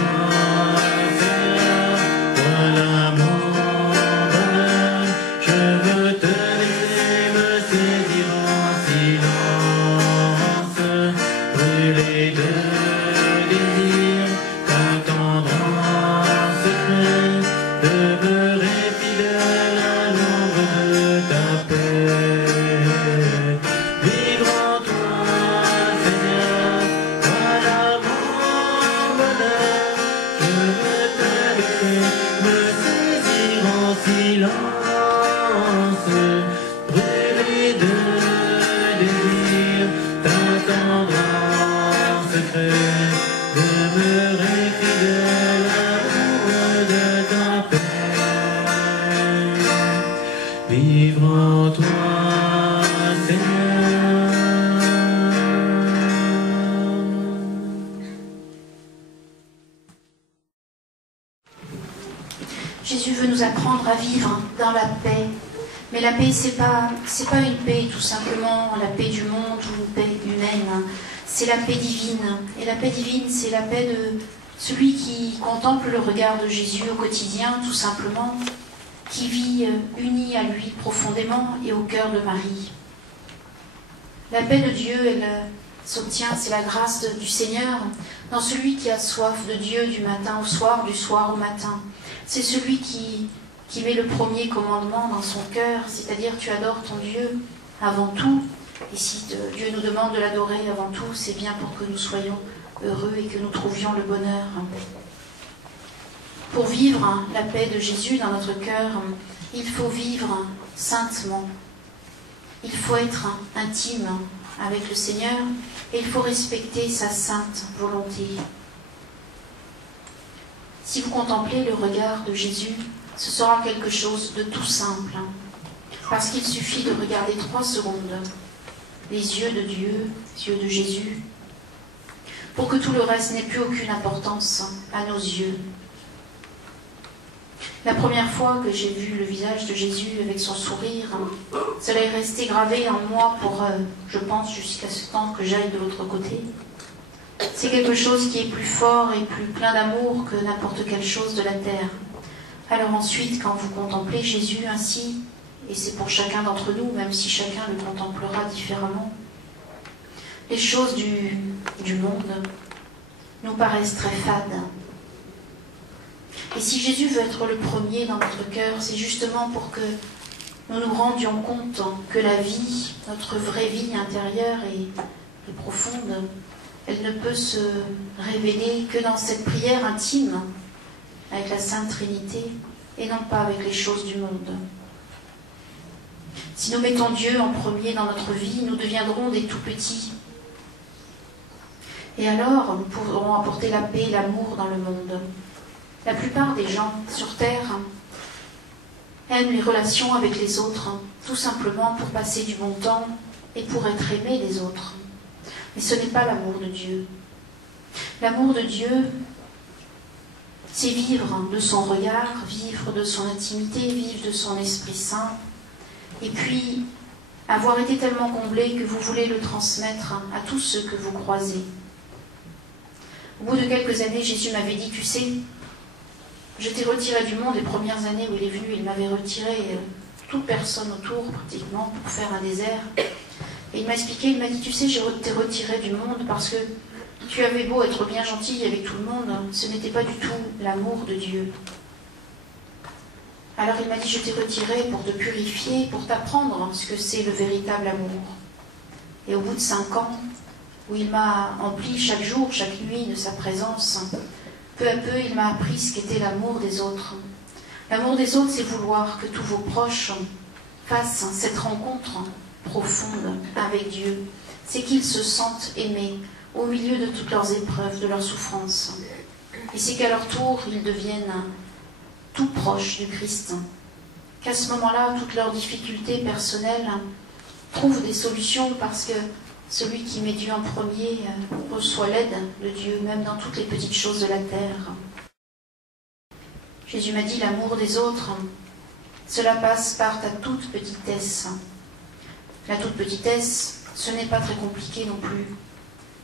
Seigneur, voilà mon bonheur. Je veux te laisser me saisir en silence, brûler de désir, t'attendre en secret, demeurer fidèle à l'ombre de ta paix. Vivre en toi, Seigneur, voilà mon bonheur. Je veux te laisser me saisir en silence, brûler de désir, t'attendre en secret, demeurer fidèle à l'amour de ta paix. Vivre en toi, Seigneur. Jésus veut nous apprendre à vivre dans la paix. Mais la paix, c'est pas une paix tout simplement, la paix du monde ou une paix humaine. C'est la paix divine. Et la paix divine, c'est la paix de celui qui contemple le regard de Jésus au quotidien, tout simplement, qui vit uni à lui profondément et au cœur de Marie. La paix de Dieu, elle s'obtient, c'est la grâce du Seigneur dans celui qui a soif de Dieu du matin au soir, du soir au matin. C'est celui qui met le premier commandement dans son cœur, c'est-à-dire tu adores ton Dieu avant tout. Et si Dieu nous demande de l'adorer avant tout, c'est bien pour que nous soyons heureux et que nous trouvions le bonheur. Pour vivre la paix de Jésus dans notre cœur, il faut vivre saintement. Il faut être intime avec le Seigneur et il faut respecter sa sainte volonté. Si vous contemplez le regard de Jésus, ce sera quelque chose de tout simple, parce qu'il suffit de regarder 3 secondes les yeux de Dieu, les yeux de Jésus, pour que tout le reste n'ait plus aucune importance à nos yeux. La première fois que j'ai vu le visage de Jésus avec son sourire, cela est resté gravé en moi pour, je pense, jusqu'à ce temps que j'aille de l'autre côté. C'est quelque chose qui est plus fort et plus plein d'amour que n'importe quelle chose de la terre. Alors ensuite, quand vous contemplez Jésus ainsi, et c'est pour chacun d'entre nous, même si chacun le contemplera différemment, les choses du monde nous paraissent très fades. Et si Jésus veut être le premier dans notre cœur, c'est justement pour que nous nous rendions compte que la vie, notre vraie vie intérieure et profonde, elle ne peut se révéler que dans cette prière intime avec la Sainte Trinité et non pas avec les choses du monde. Si nous mettons Dieu en premier dans notre vie, nous deviendrons des tout-petits. Et alors, nous pourrons apporter la paix et l'amour dans le monde. La plupart des gens sur Terre aiment les relations avec les autres, tout simplement pour passer du bon temps et pour être aimés des autres. Mais ce n'est pas l'amour de Dieu. L'amour de Dieu, c'est vivre de son regard, vivre de son intimité, vivre de son Esprit Saint, et puis avoir été tellement comblé que vous voulez le transmettre à tous ceux que vous croisez. Au bout de quelques années, Jésus m'avait dit, tu sais, je t'ai retiré du monde les premières années où il est venu, il m'avait retiré toute personne autour pratiquement pour faire un désert. Et il m'a expliqué, il m'a dit, tu sais, je t'ai retiré du monde parce que tu avais beau être bien gentil avec tout le monde, ce n'était pas du tout l'amour de Dieu. Alors il m'a dit, je t'ai retiré pour te purifier, pour t'apprendre ce que c'est le véritable amour. Et au bout de 5 ans, où il m'a empli chaque jour, chaque nuit de sa présence, peu à peu il m'a appris ce qu'était l'amour des autres. L'amour des autres, c'est vouloir que tous vos proches fassent cette rencontre profonde avec Dieu. C'est qu'ils se sentent aimés au milieu de toutes leurs épreuves, de leurs souffrances. Et c'est qu'à leur tour, ils deviennent tout proches du Christ. Qu'à ce moment-là, toutes leurs difficultés personnelles trouvent des solutions parce que celui qui met Dieu en premier reçoit l'aide de Dieu, même dans toutes les petites choses de la terre. Jésus m'a dit, l'amour des autres, cela passe par ta toute petitesse. La toute petitesse, ce n'est pas très compliqué non plus.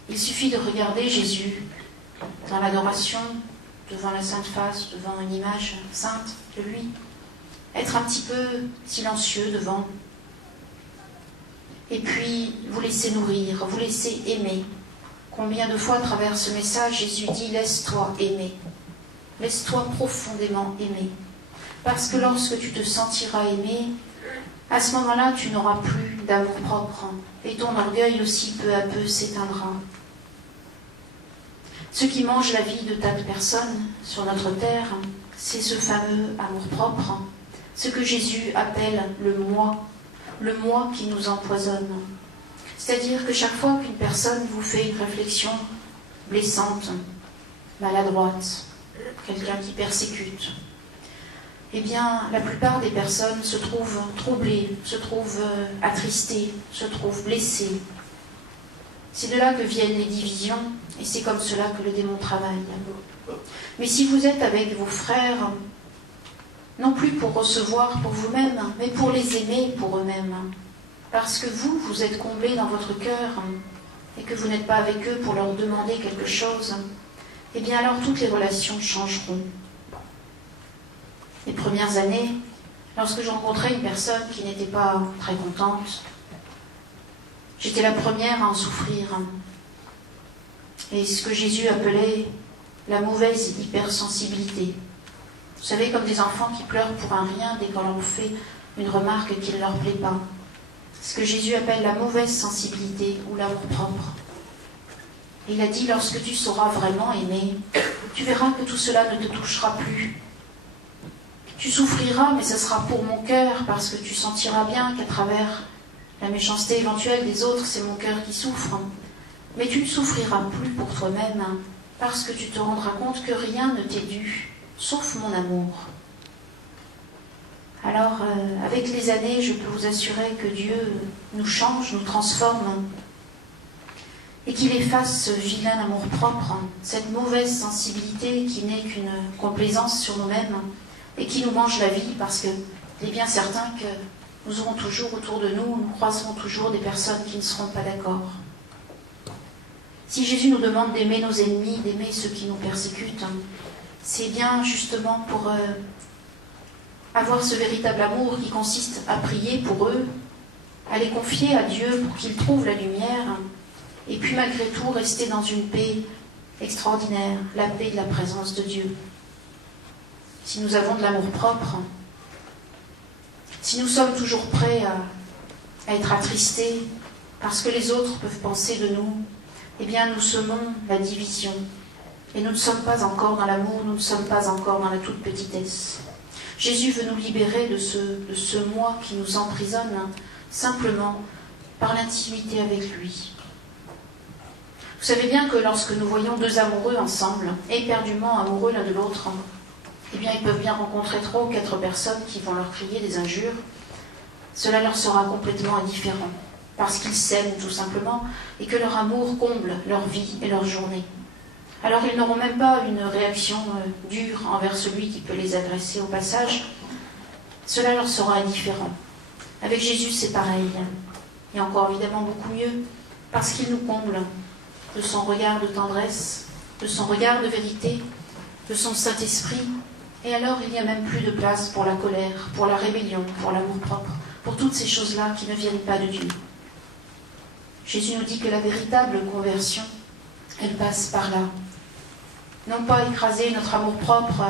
Il suffit de regarder Jésus dans l'adoration, devant la Sainte Face, devant une image sainte de lui, être un petit peu silencieux devant, et puis vous laisser nourrir, vous laisser aimer. Combien de fois à travers ce message, Jésus dit, laisse-toi aimer, laisse-toi profondément aimer. Parce que lorsque tu te sentiras aimé, à ce moment-là, tu n'auras plus d'amour propre, et ton orgueil aussi peu à peu s'éteindra. Ce qui mange la vie de tas de personnes sur notre terre, c'est ce fameux amour-propre, ce que Jésus appelle le moi qui nous empoisonne. C'est-à-dire que chaque fois qu'une personne vous fait une réflexion blessante, maladroite, quelqu'un qui persécute, eh bien, la plupart des personnes se trouvent troublées, se trouvent attristées, se trouvent blessées. C'est de là que viennent les divisions, et c'est comme cela que le démon travaille. Mais si vous êtes avec vos frères, non plus pour recevoir pour vous-même, mais pour les aimer pour eux-mêmes, parce que vous êtes comblés dans votre cœur, et que vous n'êtes pas avec eux pour leur demander quelque chose, eh bien alors toutes les relations changeront. Les premières années, lorsque je rencontrais une personne qui n'était pas très contente, j'étais la première à en souffrir. Et ce que Jésus appelait la mauvaise hypersensibilité. Vous savez, comme des enfants qui pleurent pour un rien dès qu'on leur fait une remarque qui ne leur plaît pas. Ce que Jésus appelle la mauvaise sensibilité ou l'amour-propre. Il a dit, lorsque tu sauras vraiment aimer, tu verras que tout cela ne te touchera plus. Tu souffriras, mais ce sera pour mon cœur, parce que tu sentiras bien qu'à travers la méchanceté éventuelle des autres, c'est mon cœur qui souffre. Mais tu ne souffriras plus pour toi-même, parce que tu te rendras compte que rien ne t'est dû, sauf mon amour. Alors, avec les années, je peux vous assurer que Dieu nous change, nous transforme, et qu'il efface ce vilain amour-propre, cette mauvaise sensibilité qui n'est qu'une complaisance sur nous-mêmes, et qui nous mange la vie, parce qu'il est bien certain que nous aurons toujours autour de nous, nous croiserons toujours des personnes qui ne seront pas d'accord. Si Jésus nous demande d'aimer nos ennemis, d'aimer ceux qui nous persécutent, c'est bien justement pour avoir ce véritable amour qui consiste à prier pour eux, à les confier à Dieu pour qu'ils trouvent la lumière, et puis malgré tout rester dans une paix extraordinaire, la paix de la présence de Dieu. Si nous avons de l'amour-propre, si nous sommes toujours prêts à être attristés parce que les autres peuvent penser de nous, eh bien nous semons la division. Et nous ne sommes pas encore dans l'amour, nous ne sommes pas encore dans la toute petitesse. Jésus veut nous libérer de ce moi qui nous emprisonne simplement par l'intimité avec lui. Vous savez bien que lorsque nous voyons deux amoureux ensemble, éperdument amoureux l'un de l'autre, eh bien, ils peuvent bien rencontrer 3 ou 4 personnes qui vont leur crier des injures. Cela leur sera complètement indifférent, parce qu'ils s'aiment tout simplement, et que leur amour comble leur vie et leur journée. Alors ils n'auront même pas une réaction dure envers celui qui peut les agresser au passage. Cela leur sera indifférent. Avec Jésus, c'est pareil. Et encore évidemment beaucoup mieux, parce qu'il nous comble de son regard de tendresse, de son regard de vérité, de son Saint-Esprit. Et alors, il n'y a même plus de place pour la colère, pour la rébellion, pour l'amour-propre, pour toutes ces choses-là qui ne viennent pas de Dieu. Jésus nous dit que la véritable conversion, elle passe par là. Non pas écraser notre amour-propre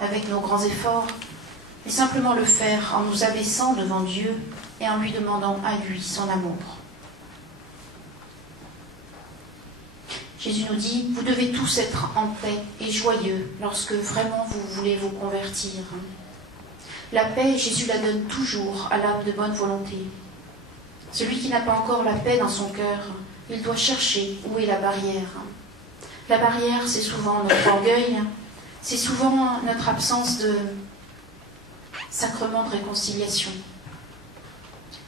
avec nos grands efforts, mais simplement le faire en nous abaissant devant Dieu et en lui demandant à lui son amour. Jésus nous dit, vous devez tous être en paix et joyeux lorsque vraiment vous voulez vous convertir. La paix, Jésus la donne toujours à l'âme de bonne volonté. Celui qui n'a pas encore la paix dans son cœur, il doit chercher où est la barrière. La barrière, c'est souvent notre orgueil, c'est souvent notre absence de sacrement de réconciliation.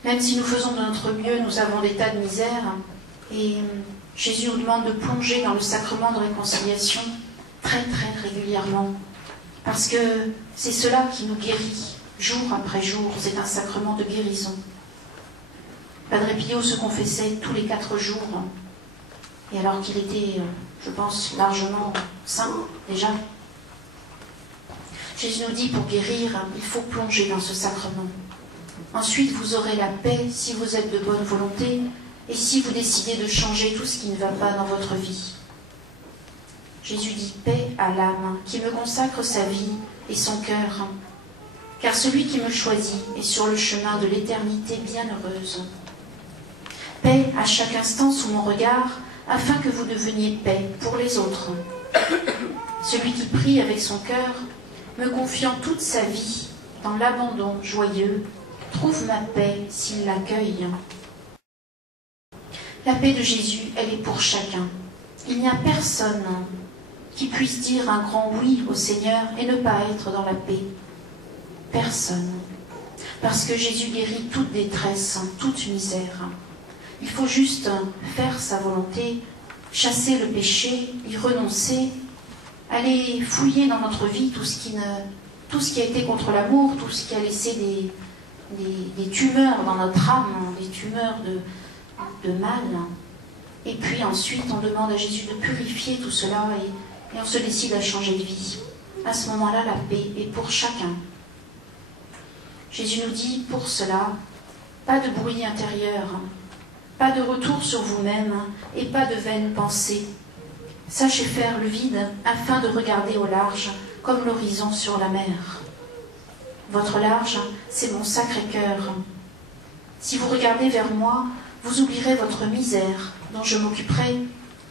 Même si nous faisons de notre mieux, nous avons des tas de misères. Et Jésus nous demande de plonger dans le sacrement de réconciliation très très régulièrement. Parce que c'est cela qui nous guérit jour après jour. C'est un sacrement de guérison. Padre Pio se confessait tous les 4 jours. Et alors qu'il était, je pense, largement saint déjà. Jésus nous dit, pour guérir, il faut plonger dans ce sacrement. Ensuite, vous aurez la paix si vous êtes de bonne volonté et si vous décidez de changer tout ce qui ne va pas dans votre vie. Jésus dit paix à l'âme qui me consacre sa vie et son cœur, car celui qui me choisit est sur le chemin de l'éternité bienheureuse. Paix à chaque instant sous mon regard, afin que vous deveniez paix pour les autres. Celui qui prie avec son cœur, me confiant toute sa vie dans l'abandon joyeux, trouve ma paix s'il l'accueille. La paix de Jésus, elle est pour chacun. Il n'y a personne qui puisse dire un grand oui au Seigneur et ne pas être dans la paix. Personne. Parce que Jésus guérit toute détresse, toute misère. Il faut juste faire sa volonté, chasser le péché, y renoncer, aller fouiller dans notre vie tout ce qui a été contre l'amour, tout ce qui a laissé des tumeurs dans notre âme, des tumeurs de mal. Et puis ensuite, on demande à Jésus de purifier tout cela et on se décide à changer de vie. À ce moment-là, la paix est pour chacun. Jésus nous dit, pour cela, pas de bruit intérieur, pas de retour sur vous-même et pas de vaines pensées. Sachez faire le vide afin de regarder au large comme l'horizon sur la mer. Votre large, c'est mon Sacré-Cœur. Si vous regardez vers moi, vous oublierez votre misère dont je m'occuperai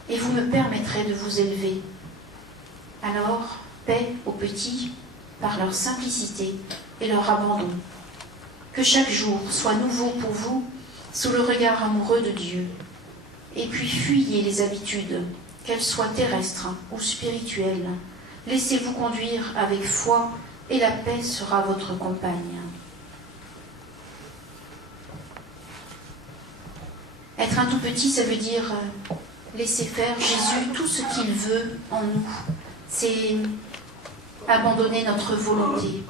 et vous me permettrez de vous élever. Alors, paix aux petits par leur simplicité et leur abandon. Que chaque jour soit nouveau pour vous sous le regard amoureux de Dieu. Et puis fuyez les habitudes, qu'elles soient terrestres ou spirituelles. Laissez-vous conduire avec foi et la paix sera votre compagne. Être un tout petit, ça veut dire laisser faire Jésus tout ce qu'il veut en nous. C'est abandonner notre volonté.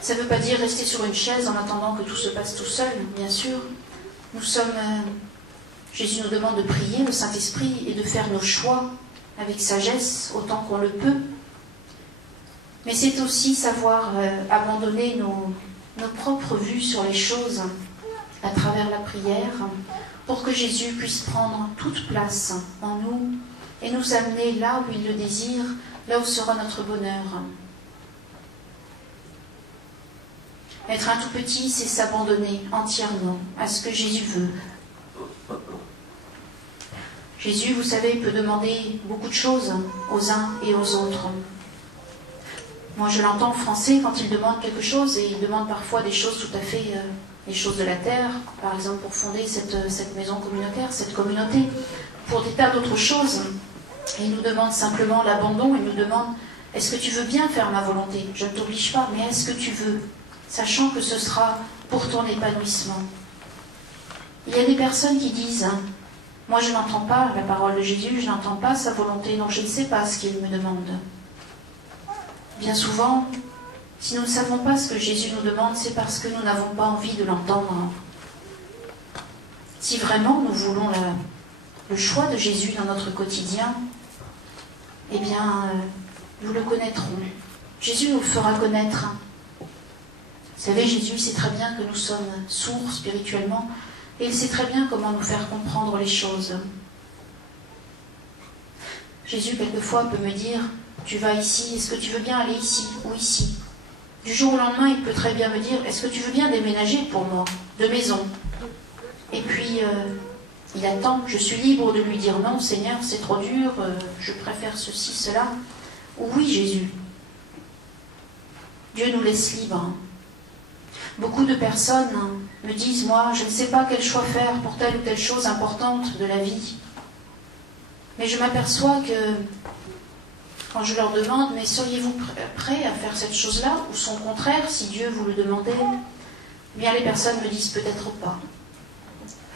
Ça ne veut pas dire rester sur une chaise en attendant que tout se passe tout seul, bien sûr. Jésus nous demande de prier le Saint-Esprit et de faire nos choix avec sagesse autant qu'on le peut. Mais c'est aussi savoir abandonner nos propres vues sur les choses à travers la prière pour que Jésus puisse prendre toute place en nous et nous amener là où il le désire, là où sera notre bonheur. Être un tout petit, c'est s'abandonner entièrement à ce que Jésus veut. Jésus, vous savez, peut demander beaucoup de choses aux uns et aux autres. Moi, je l'entends en français quand il demande quelque chose, et il demande parfois des choses tout à fait, des choses de la terre, par exemple pour fonder cette maison communautaire, cette communauté, pour des tas d'autres choses. Et il nous demande simplement l'abandon, il nous demande, est-ce que tu veux bien faire ma volonté? Je ne t'oblige pas, mais est-ce que tu veux? Sachant que ce sera pour ton épanouissement. Il y a des personnes qui disent, moi je n'entends pas la parole de Jésus, je n'entends pas sa volonté, donc je ne sais pas ce qu'il me demande. Bien souvent, si nous ne savons pas ce que Jésus nous demande, c'est parce que nous n'avons pas envie de l'entendre. Si vraiment nous voulons le choix de Jésus dans notre quotidien, eh bien, nous le connaîtrons. Jésus nous le fera connaître. Vous savez, Jésus sait très bien que nous sommes sourds spirituellement et il sait très bien comment nous faire comprendre les choses. Jésus, quelquefois, peut me dire, tu vas ici, est-ce que tu veux bien aller ici ou ici? Du jour au lendemain, il peut très bien me dire, est-ce que tu veux bien déménager pour moi, de maison? Et puis, il attend, je suis libre de lui dire, non, Seigneur, c'est trop dur, je préfère ceci, cela. Ou oui, Jésus. Dieu nous laisse libres. Beaucoup de personnes me disent, moi, je ne sais pas quel choix faire pour telle ou telle chose importante de la vie. Mais je m'aperçois que, quand je leur demande, mais seriez-vous prêts à faire cette chose-là? Ou son contraire, si Dieu vous le demandait? Eh bien, les personnes me disent peut-être pas.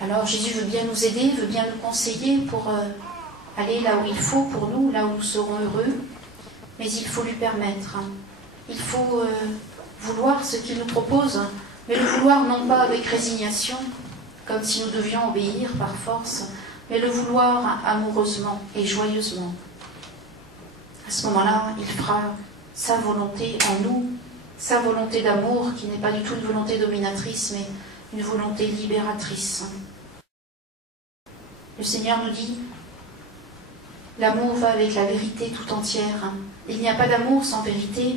Alors Jésus veut bien nous aider, veut bien nous conseiller pour aller là où il faut pour nous, là où nous serons heureux, mais il faut lui permettre. Il faut vouloir ce qu'il nous propose, mais le vouloir non pas avec résignation, comme si nous devions obéir par force, mais le vouloir amoureusement et joyeusement. À ce moment-là, il fera sa volonté en nous, sa volonté d'amour, qui n'est pas du tout une volonté dominatrice, mais une volonté libératrice. Le Seigneur nous dit, l'amour va avec la vérité tout entière. Il n'y a pas d'amour sans vérité,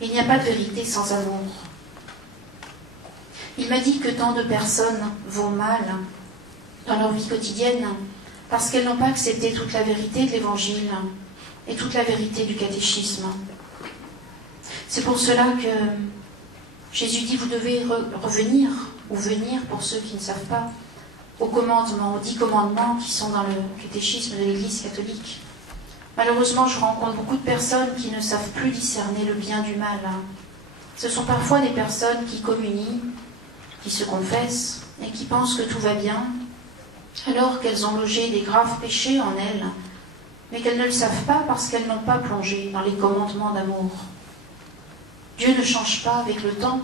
il n'y a pas de vérité sans amour. Il m'a dit que tant de personnes vont mal dans leur vie quotidienne parce qu'elles n'ont pas accepté toute la vérité de l'Évangile et toute la vérité du catéchisme. C'est pour cela que Jésus dit, vous devez revenir, ou venir pour ceux qui ne savent pas, aux commandements, aux 10 commandements qui sont dans le catéchisme de l'Église catholique. Malheureusement, je rencontre beaucoup de personnes qui ne savent plus discerner le bien du mal. Ce sont parfois des personnes qui communient, qui se confessent et qui pensent que tout va bien, alors qu'elles ont logé des graves péchés en elles, mais qu'elles ne le savent pas parce qu'elles n'ont pas plongé dans les commandements d'amour. Dieu ne change pas avec le temps,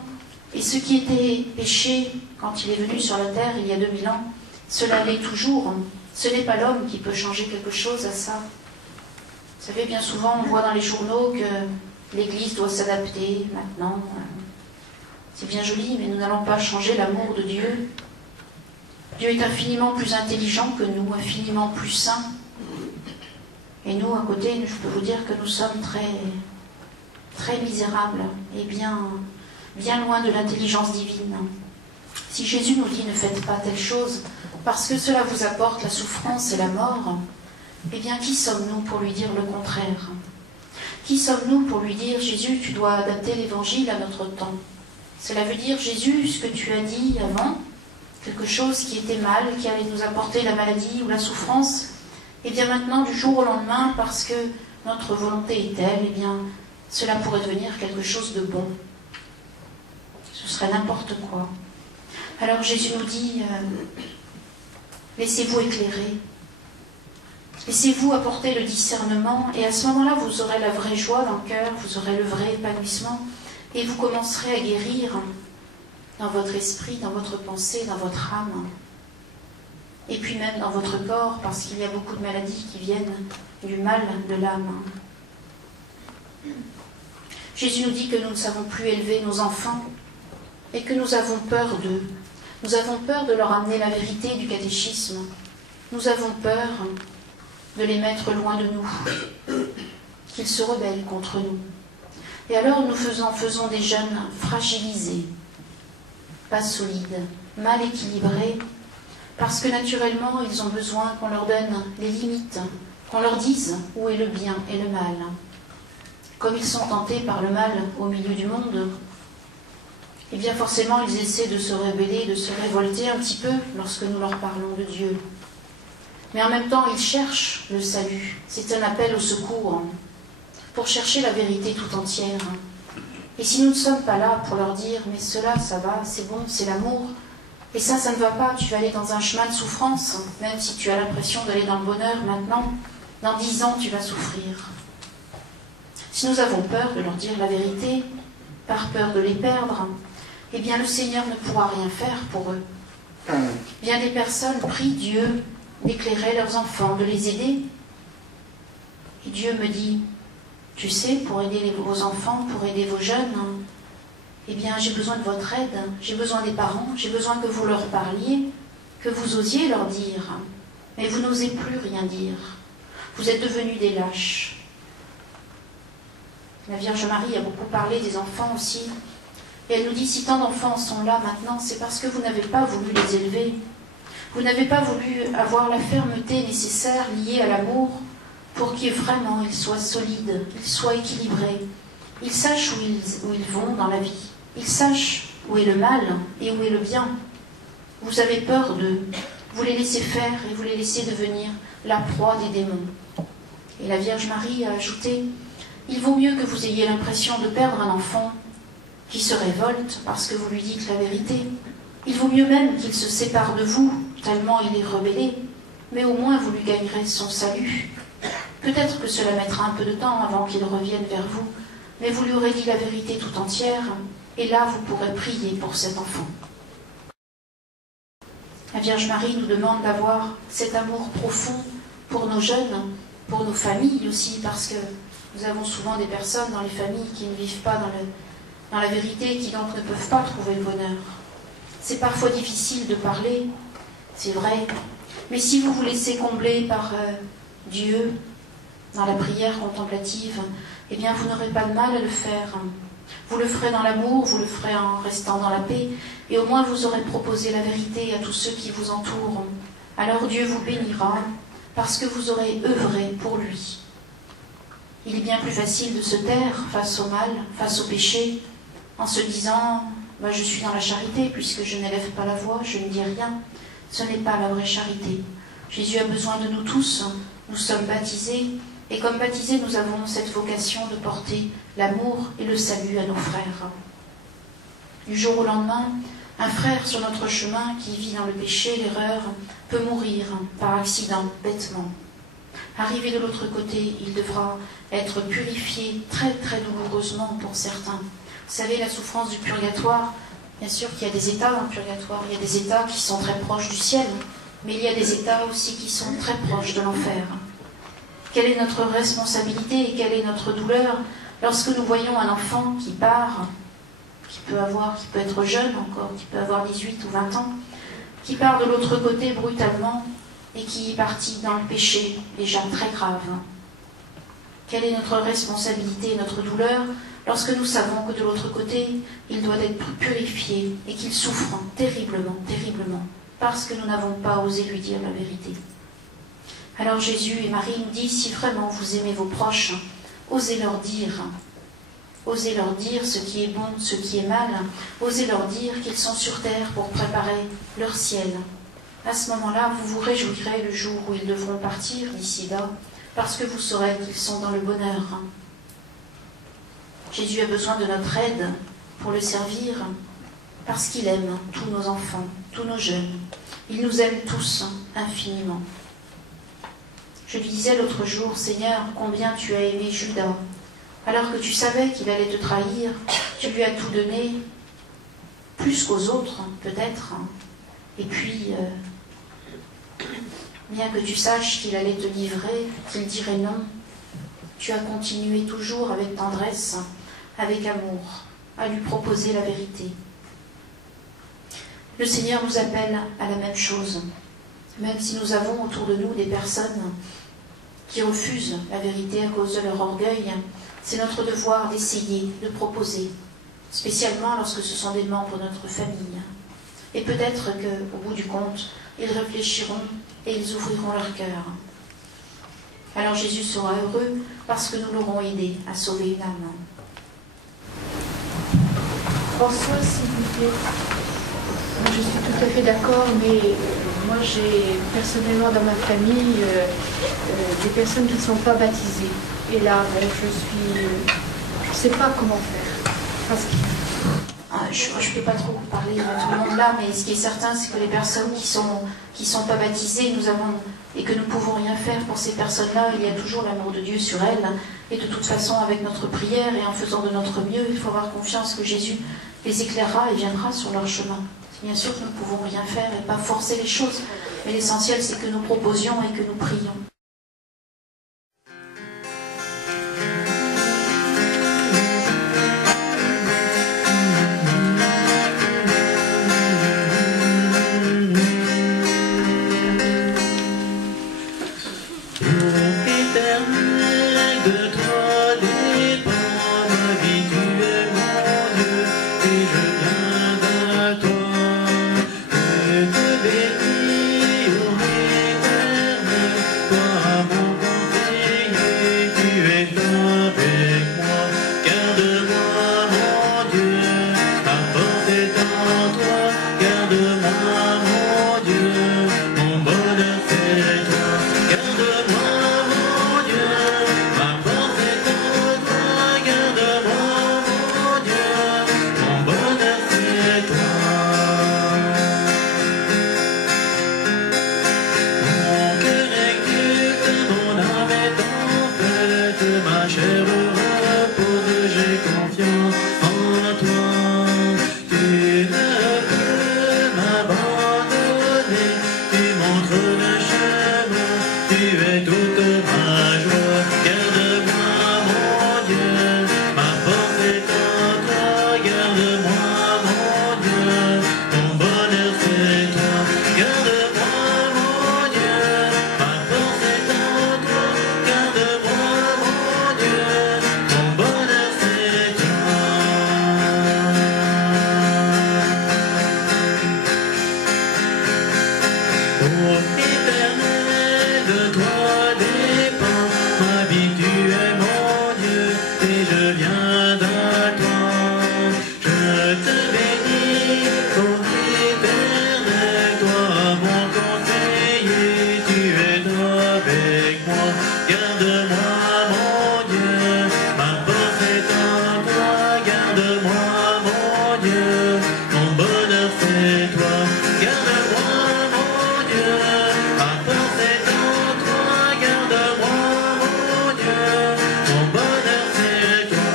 et ce qui était péché quand il est venu sur la terre il y a 2000 ans, cela l'est toujours. Ce n'est pas l'homme qui peut changer quelque chose à ça. Vous savez, bien souvent, on voit dans les journaux que l'Église doit s'adapter maintenant. C'est bien joli, mais nous n'allons pas changer l'amour de Dieu. Dieu est infiniment plus intelligent que nous, infiniment plus saint. Et nous, à côté, je peux vous dire que nous sommes très misérables et bien loin de l'intelligence divine. Si Jésus nous dit ne faites pas telle chose, parce que cela vous apporte la souffrance et la mort, eh bien qui sommes-nous pour lui dire le contraire? Qui sommes-nous pour lui dire Jésus, tu dois adapter l'évangile à notre temps? Cela veut dire Jésus, ce que tu as dit avant, quelque chose qui était mal, qui allait nous apporter la maladie ou la souffrance, eh bien maintenant, du jour au lendemain, parce que notre volonté est telle, eh bien cela pourrait devenir quelque chose de bon. Ce serait n'importe quoi. Alors Jésus nous dit, laissez-vous éclairer, laissez-vous apporter le discernement, et à ce moment-là, vous aurez la vraie joie dans le cœur, vous aurez le vrai épanouissement, et vous commencerez à guérir dans votre esprit, dans votre pensée, dans votre âme, et puis même dans votre corps, parce qu'il y a beaucoup de maladies qui viennent du mal de l'âme. Jésus nous dit que nous ne savons plus élever nos enfants et que nous avons peur d'eux. Nous avons peur de leur amener la vérité du catéchisme. Nous avons peur de les mettre loin de nous, qu'ils se rebellent contre nous. Et alors nous faisons des jeunes fragilisés, pas solides, mal équilibrés, parce que naturellement ils ont besoin qu'on leur donne les limites, qu'on leur dise où est le bien et le mal. Comme ils sont tentés par le mal au milieu du monde, eh bien forcément ils essaient de se rebeller, de se révolter un petit peu lorsque nous leur parlons de Dieu. Mais en même temps ils cherchent le salut, c'est un appel au secours, pour chercher la vérité tout entière. Et si nous ne sommes pas là pour leur dire « mais cela, ça va, c'est bon, c'est l'amour », et ça ne va pas, tu vas aller dans un chemin de souffrance, même si tu as l'impression d'aller dans le bonheur maintenant, dans 10 ans tu vas souffrir. Si nous avons peur de leur dire la vérité, par peur de les perdre, eh bien le Seigneur ne pourra rien faire pour eux. Bien des personnes prient Dieu d'éclairer leurs enfants, de les aider. Et Dieu me dit, tu sais, pour aider vos enfants, pour aider vos jeunes, eh bien j'ai besoin de votre aide, j'ai besoin des parents, j'ai besoin que vous leur parliez, que vous osiez leur dire. Mais vous n'osez plus rien dire. Vous êtes devenus des lâches. La Vierge Marie a beaucoup parlé des enfants aussi. Et elle nous dit, si tant d'enfants sont là maintenant, c'est parce que vous n'avez pas voulu les élever. Vous n'avez pas voulu avoir la fermeté nécessaire liée à l'amour pour qu'ils vraiment ils soient solides, ils soient équilibrés. Ils sachent où ils vont dans la vie. Ils sachent où est le mal et où est le bien. Vous avez peur d'eux. Vous les laissez faire et vous les laissez devenir la proie des démons. Et la Vierge Marie a ajouté, il vaut mieux que vous ayez l'impression de perdre un enfant qui se révolte parce que vous lui dites la vérité, Il vaut mieux même qu'il se sépare de vous, tellement il est rebellé, mais au moins vous lui gagnerez son salut. Peut-être que cela mettra un peu de temps avant qu'il revienne vers vous, mais vous lui aurez dit la vérité tout entière, et là vous pourrez prier pour cet enfant. La Vierge Marie nous demande d'avoir cet amour profond pour nos jeunes, pour nos familles aussi, parce que nous avons souvent des personnes dans les familles qui ne vivent pas dans la vérité, qui donc ne peuvent pas trouver le bonheur. C'est parfois difficile de parler, c'est vrai, mais si vous vous laissez combler par Dieu dans la prière contemplative, eh bien vous n'aurez pas de mal à le faire. Vous le ferez dans l'amour, vous le ferez en restant dans la paix, et au moins vous aurez proposé la vérité à tous ceux qui vous entourent. Alors Dieu vous bénira, parce que vous aurez œuvré pour lui. Il est bien plus facile de se taire face au mal, face au péché, en se disant « je suis dans la charité, puisque je n'élève pas la voix, je ne dis rien ». Ce n'est pas la vraie charité. Jésus a besoin de nous tous, nous sommes baptisés, et comme baptisés, nous avons cette vocation de porter l'amour et le salut à nos frères. Du jour au lendemain, un frère sur notre chemin qui vit dans le péché, l'erreur, peut mourir par accident, bêtement. Arrivé de l'autre côté, il devra être purifié très très douloureusement pour certains. Vous savez, la souffrance du purgatoire, bien sûr qu'il y a des états dans le purgatoire, il y a des états qui sont très proches du ciel, mais il y a des états aussi qui sont très proches de l'enfer. Quelle est notre responsabilité et quelle est notre douleur lorsque nous voyons un enfant qui part, qui peut être jeune encore, qui peut avoir 18 ou 20 ans, qui part de l'autre côté brutalement et qui est parti dans le péché déjà très grave. Quelle est notre responsabilité et notre douleur lorsque nous savons que de l'autre côté, il doit être purifié et qu'il souffre terriblement, terriblement, parce que nous n'avons pas osé lui dire la vérité. Alors Jésus et Marie nous disent, si vraiment vous aimez vos proches, osez leur dire ce qui est bon, ce qui est mal, osez leur dire qu'ils sont sur terre pour préparer leur ciel. À ce moment-là, vous vous réjouirez le jour où ils devront partir d'ici-là, parce que vous saurez qu'ils sont dans le bonheur. Jésus a besoin de notre aide pour le servir, parce qu'il aime tous nos enfants, tous nos jeunes. Il nous aime tous infiniment. Je lui disais l'autre jour, Seigneur, combien tu as aimé Judas. Alors que tu savais qu'il allait te trahir, tu lui as tout donné, plus qu'aux autres, peut-être. Et puis, bien que tu saches qu'il allait te livrer, qu'il dirait non, tu as continué toujours avec tendresse, avec amour, à lui proposer la vérité. Le Seigneur nous appelle à la même chose. Même si nous avons autour de nous des personnes qui refusent la vérité à cause de leur orgueil, c'est notre devoir d'essayer, de proposer, spécialement lorsque ce sont des membres de notre famille. Et peut-être qu'au bout du compte, ils réfléchiront et ils ouvriront leur cœur. Alors Jésus sera heureux parce que nous l'aurons aidé à sauver une âme. François, s'il vous plaît. Je suis tout à fait d'accord, mais moi j'ai personnellement dans ma famille des personnes qui ne sont pas baptisées. Et là, je ne sais pas comment faire. Parce que... Je ne peux pas trop parler de tout le monde là, mais ce qui est certain, c'est que les personnes qui sont pas baptisées, et que nous ne pouvons rien faire pour ces personnes-là, il y a toujours l'amour de Dieu sur elles. Et de toute façon, avec notre prière et en faisant de notre mieux, il faut avoir confiance que Jésus les éclairera et viendra sur leur chemin. Bien sûr que nous ne pouvons rien faire et pas forcer les choses, mais l'essentiel c'est que nous proposions et que nous prions. Toi ma chair repose, j'ai confiance en toi. Tu ne peux m'abandonner, tu montres le chemin, tu es toute ma joie. Garde-moi, mon Dieu, ma force est en toi. Garde-moi, mon Dieu, mon bonheur c'est toi. Garde-moi, mon Dieu, ma force est en toi. Garde-moi, mon Dieu, mon bonheur c'est toi. Ô Éternel, de toi dépend ma vie, tu es mon Dieu, et je viens à toi. Je te bénis, ô Éternel, toi mon conseiller, tu es avec moi. Garde-moi, mon Dieu, ma force est en toi. Garde-moi, mon Dieu, mon bonheur c'est toi. Garde-moi, mon Dieu, ma force est en toi. Garde-moi, mon Dieu, mon bonheur c'est toi.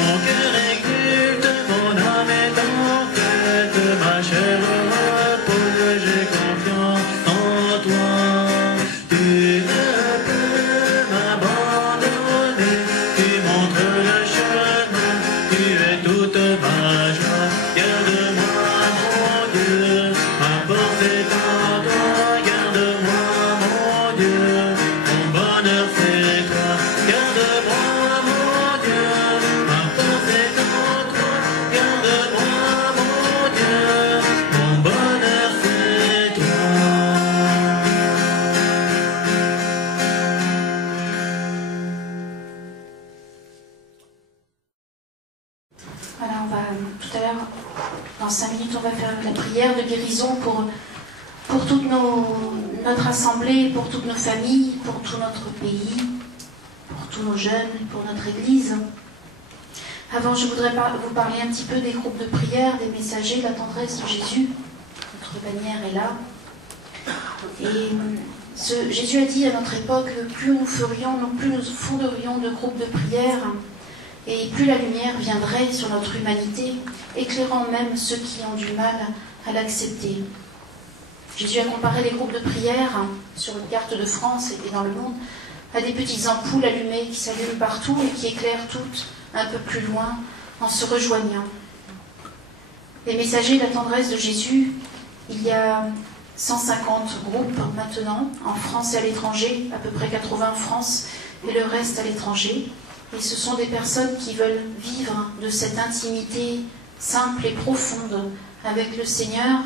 Mon cœur exulte, mon âme est en fête, ma chair repose, j'ai confiance en toi. Tu ne peux m'abandonner, tu montres le chemin, tu es toute ma joie. Garde-moi, mon Dieu, ma force est en toi. Garde-moi, mon Dieu, mon bonheur c'est toi. Garde-moi, mon Dieu, ma force est en toi. Garde-moi, mon Dieu, mon bonheur c'est toi. Voilà, on va tout à l'heure, dans 5 minutes, on va faire la prière de guérison pour toute notre assemblée, pour toutes nos familles, pour tout notre pays, pour tous nos jeunes, pour notre Église. Avant, je voudrais vous parler un petit peu des groupes de prière, des messagers de la tendresse de Jésus. Notre bannière est là. Et Jésus a dit à notre époque que plus nous fonderions de groupes de prière, et plus la lumière viendrait sur notre humanité, éclairant même ceux qui ont du mal à l'accepter. Jésus a comparé les groupes de prière sur une carte de France et dans le monde à des petites ampoules allumées qui s'allument partout et qui éclairent toutes un peu plus loin en se rejoignant. Les messagers de la tendresse de Jésus, il y a 150 groupes maintenant, en France et à l'étranger, à peu près 80 en France et le reste à l'étranger. Et ce sont des personnes qui veulent vivre de cette intimité simple et profonde avec le Seigneur,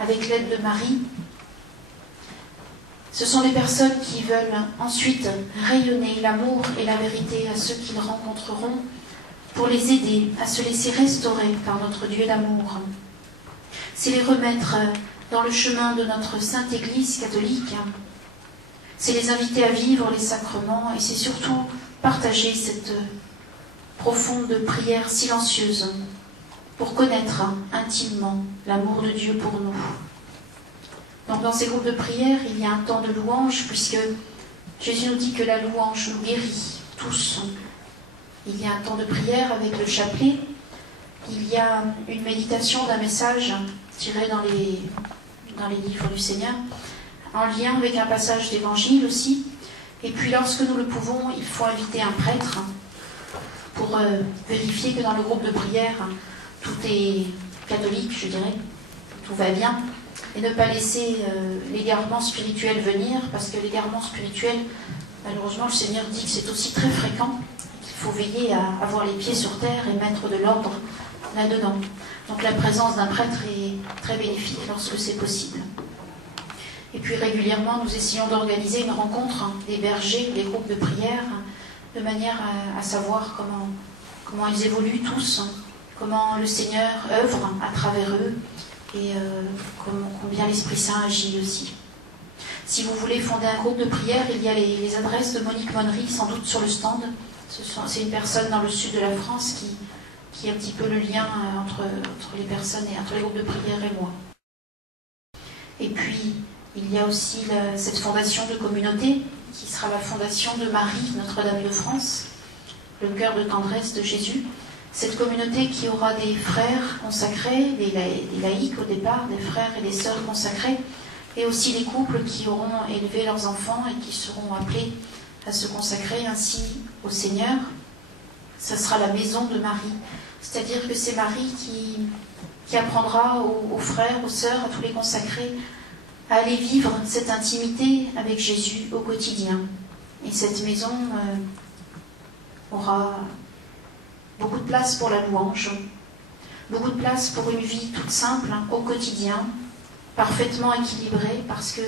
avec l'aide de Marie. Ce sont des personnes qui veulent ensuite rayonner l'amour et la vérité à ceux qu'ils rencontreront pour les aider à se laisser restaurer par notre Dieu d'amour. C'est les remettre dans le chemin de notre Sainte Église catholique. C'est les inviter à vivre les sacrements et c'est surtout partager cette profonde prière silencieuse pour connaître intimement l'amour de Dieu pour nous. Donc dans ces groupes de prière, il y a un temps de louange, puisque Jésus nous dit que la louange nous guérit tous. Il y a un temps de prière avec le chapelet. Il y a une méditation d'un message tiré dans les livres du Seigneur, en lien avec un passage d'évangile aussi. Et puis lorsque nous le pouvons, il faut inviter un prêtre pour vérifier que dans le groupe de prière, tout est catholique, je dirais, tout va bien, et ne pas laisser l'égarement spirituel venir, parce que l'égarement spirituel, malheureusement, le Seigneur dit que c'est aussi très fréquent, qu'il faut veiller à avoir les pieds sur terre et mettre de l'ordre là-dedans. Donc la présence d'un prêtre est très bénéfique lorsque c'est possible. Et puis régulièrement, nous essayons d'organiser une rencontre des bergers, des groupes de prière, de manière à savoir comment ils évoluent tous, comment le Seigneur œuvre à travers eux et combien l'Esprit Saint agit aussi. Si vous voulez fonder un groupe de prière, il y a les adresses de Monique Monnery, sans doute sur le stand. C'est une personne dans le sud de la France qui est un petit peu le lien entre les personnes et entre les groupes de prière et moi. Et puis, il y a aussi cette fondation de communauté qui sera la fondation de Marie, Notre-Dame de France, le cœur de tendresse de Jésus. Cette communauté qui aura des frères consacrés, des laïcs au départ, des frères et des sœurs consacrés, et aussi des couples qui auront élevé leurs enfants et qui seront appelés à se consacrer ainsi au Seigneur. Ça sera la maison de Marie. C'est-à-dire que c'est Marie qui apprendra aux frères, aux sœurs, à tous les consacrés, à aller vivre cette intimité avec Jésus au quotidien. Et cette maison aura beaucoup de place pour la louange, beaucoup de place pour une vie toute simple, au quotidien, parfaitement équilibrée, parce que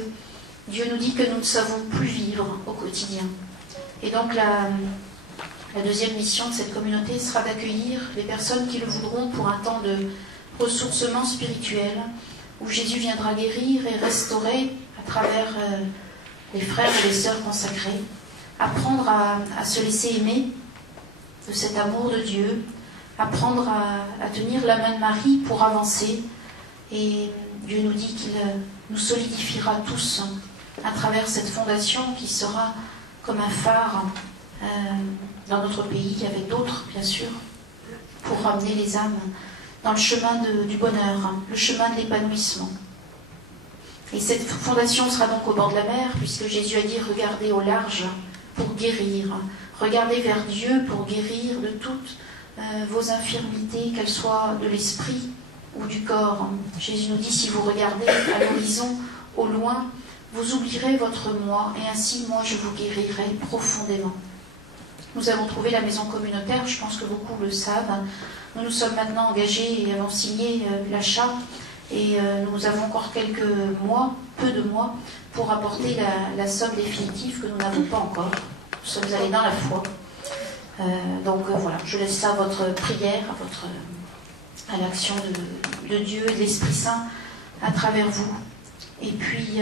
Dieu nous dit que nous ne savons plus vivre au quotidien. Et donc la deuxième mission de cette communauté sera d'accueillir les personnes qui le voudront pour un temps de ressourcement spirituel, où Jésus viendra guérir et restaurer à travers les frères et les sœurs consacrés, apprendre à se laisser aimer de cet amour de Dieu, apprendre à tenir la main de Marie pour avancer. Et Dieu nous dit qu'il nous solidifiera tous à travers cette fondation qui sera comme un phare dans notre pays, avec d'autres bien sûr, pour ramener les âmes dans le chemin du bonheur, le chemin de l'épanouissement. Et cette fondation sera donc au bord de la mer, puisque Jésus a dit « Regardez au large pour guérir ». Regardez vers Dieu pour guérir de toutes vos infirmités, qu'elles soient de l'esprit ou du corps. Jésus nous dit, si vous regardez à l'horizon, au loin, vous oublierez votre moi, et ainsi moi je vous guérirai profondément. Nous avons trouvé la maison communautaire, je pense que beaucoup le savent. Nous nous sommes maintenant engagés et avons signé l'achat, et nous avons encore quelques mois, peu de mois, pour apporter la somme définitive que nous n'avons pas encore. Nous sommes allés dans la foi. Donc voilà, je laisse ça à votre prière, à l'action de Dieu et de l'Esprit Saint à travers vous. Et puis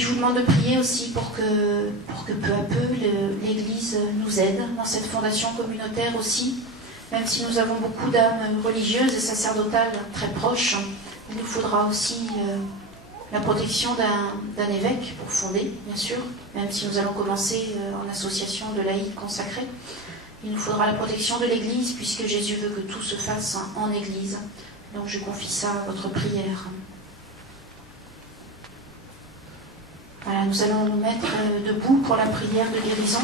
je vous demande de prier aussi pour que peu à peu l'Église nous aide dans cette fondation communautaire aussi. Même si nous avons beaucoup d'âmes religieuses et sacerdotales très proches, il nous faudra aussi la protection d'un évêque pour fonder, bien sûr, même si nous allons commencer en association de laïcs consacrés. Il nous faudra la protection de l'Église, puisque Jésus veut que tout se fasse en Église. Donc je confie ça à votre prière. Voilà, nous allons nous mettre debout pour la prière de guérison.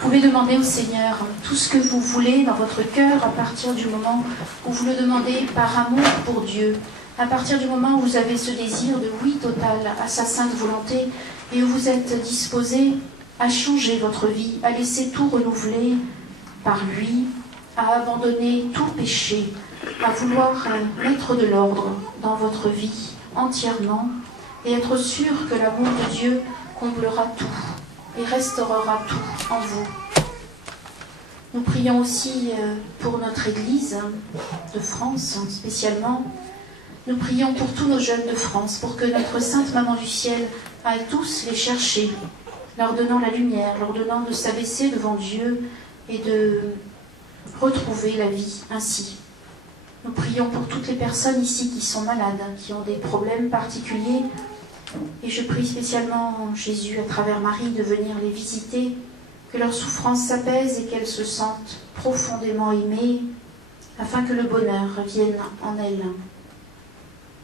Vous pouvez demander au Seigneur tout ce que vous voulez dans votre cœur à partir du moment où vous le demandez par amour pour Dieu, à partir du moment où vous avez ce désir de oui total à sa sainte volonté et où vous êtes disposé à changer votre vie, à laisser tout renouveler par lui, à abandonner tout péché, à vouloir mettre de l'ordre dans votre vie entièrement et être sûr que l'amour de Dieu comblera tout et restaurera tout en vous. Nous prions aussi pour notre Église de France spécialement. Nous prions pour tous nos jeunes de France, pour que notre Sainte Maman du Ciel aille tous les chercher, leur donnant la lumière, leur donnant de s'abaisser devant Dieu et de retrouver la vie ainsi. Nous prions pour toutes les personnes ici qui sont malades, qui ont des problèmes particuliers. Et je prie spécialement Jésus, à travers Marie, de venir les visiter, que leur souffrance s'apaise et qu'elles se sentent profondément aimées, afin que le bonheur revienne en elles.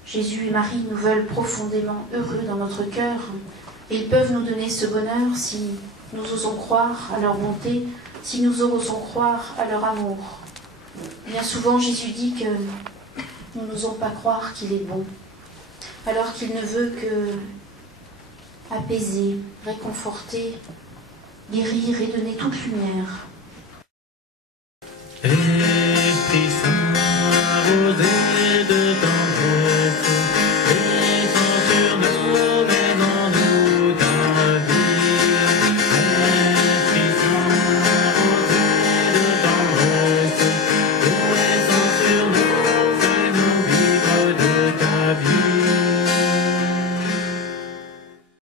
Jésus et Marie nous veulent profondément heureux dans notre cœur, et ils peuvent nous donner ce bonheur si nous osons croire à leur bonté, si nous osons croire à leur amour. Bien souvent, Jésus dit que nous n'osons pas croire qu'il est bon, alors qu'il ne veut que apaiser, réconforter, guérir et donner toute lumière.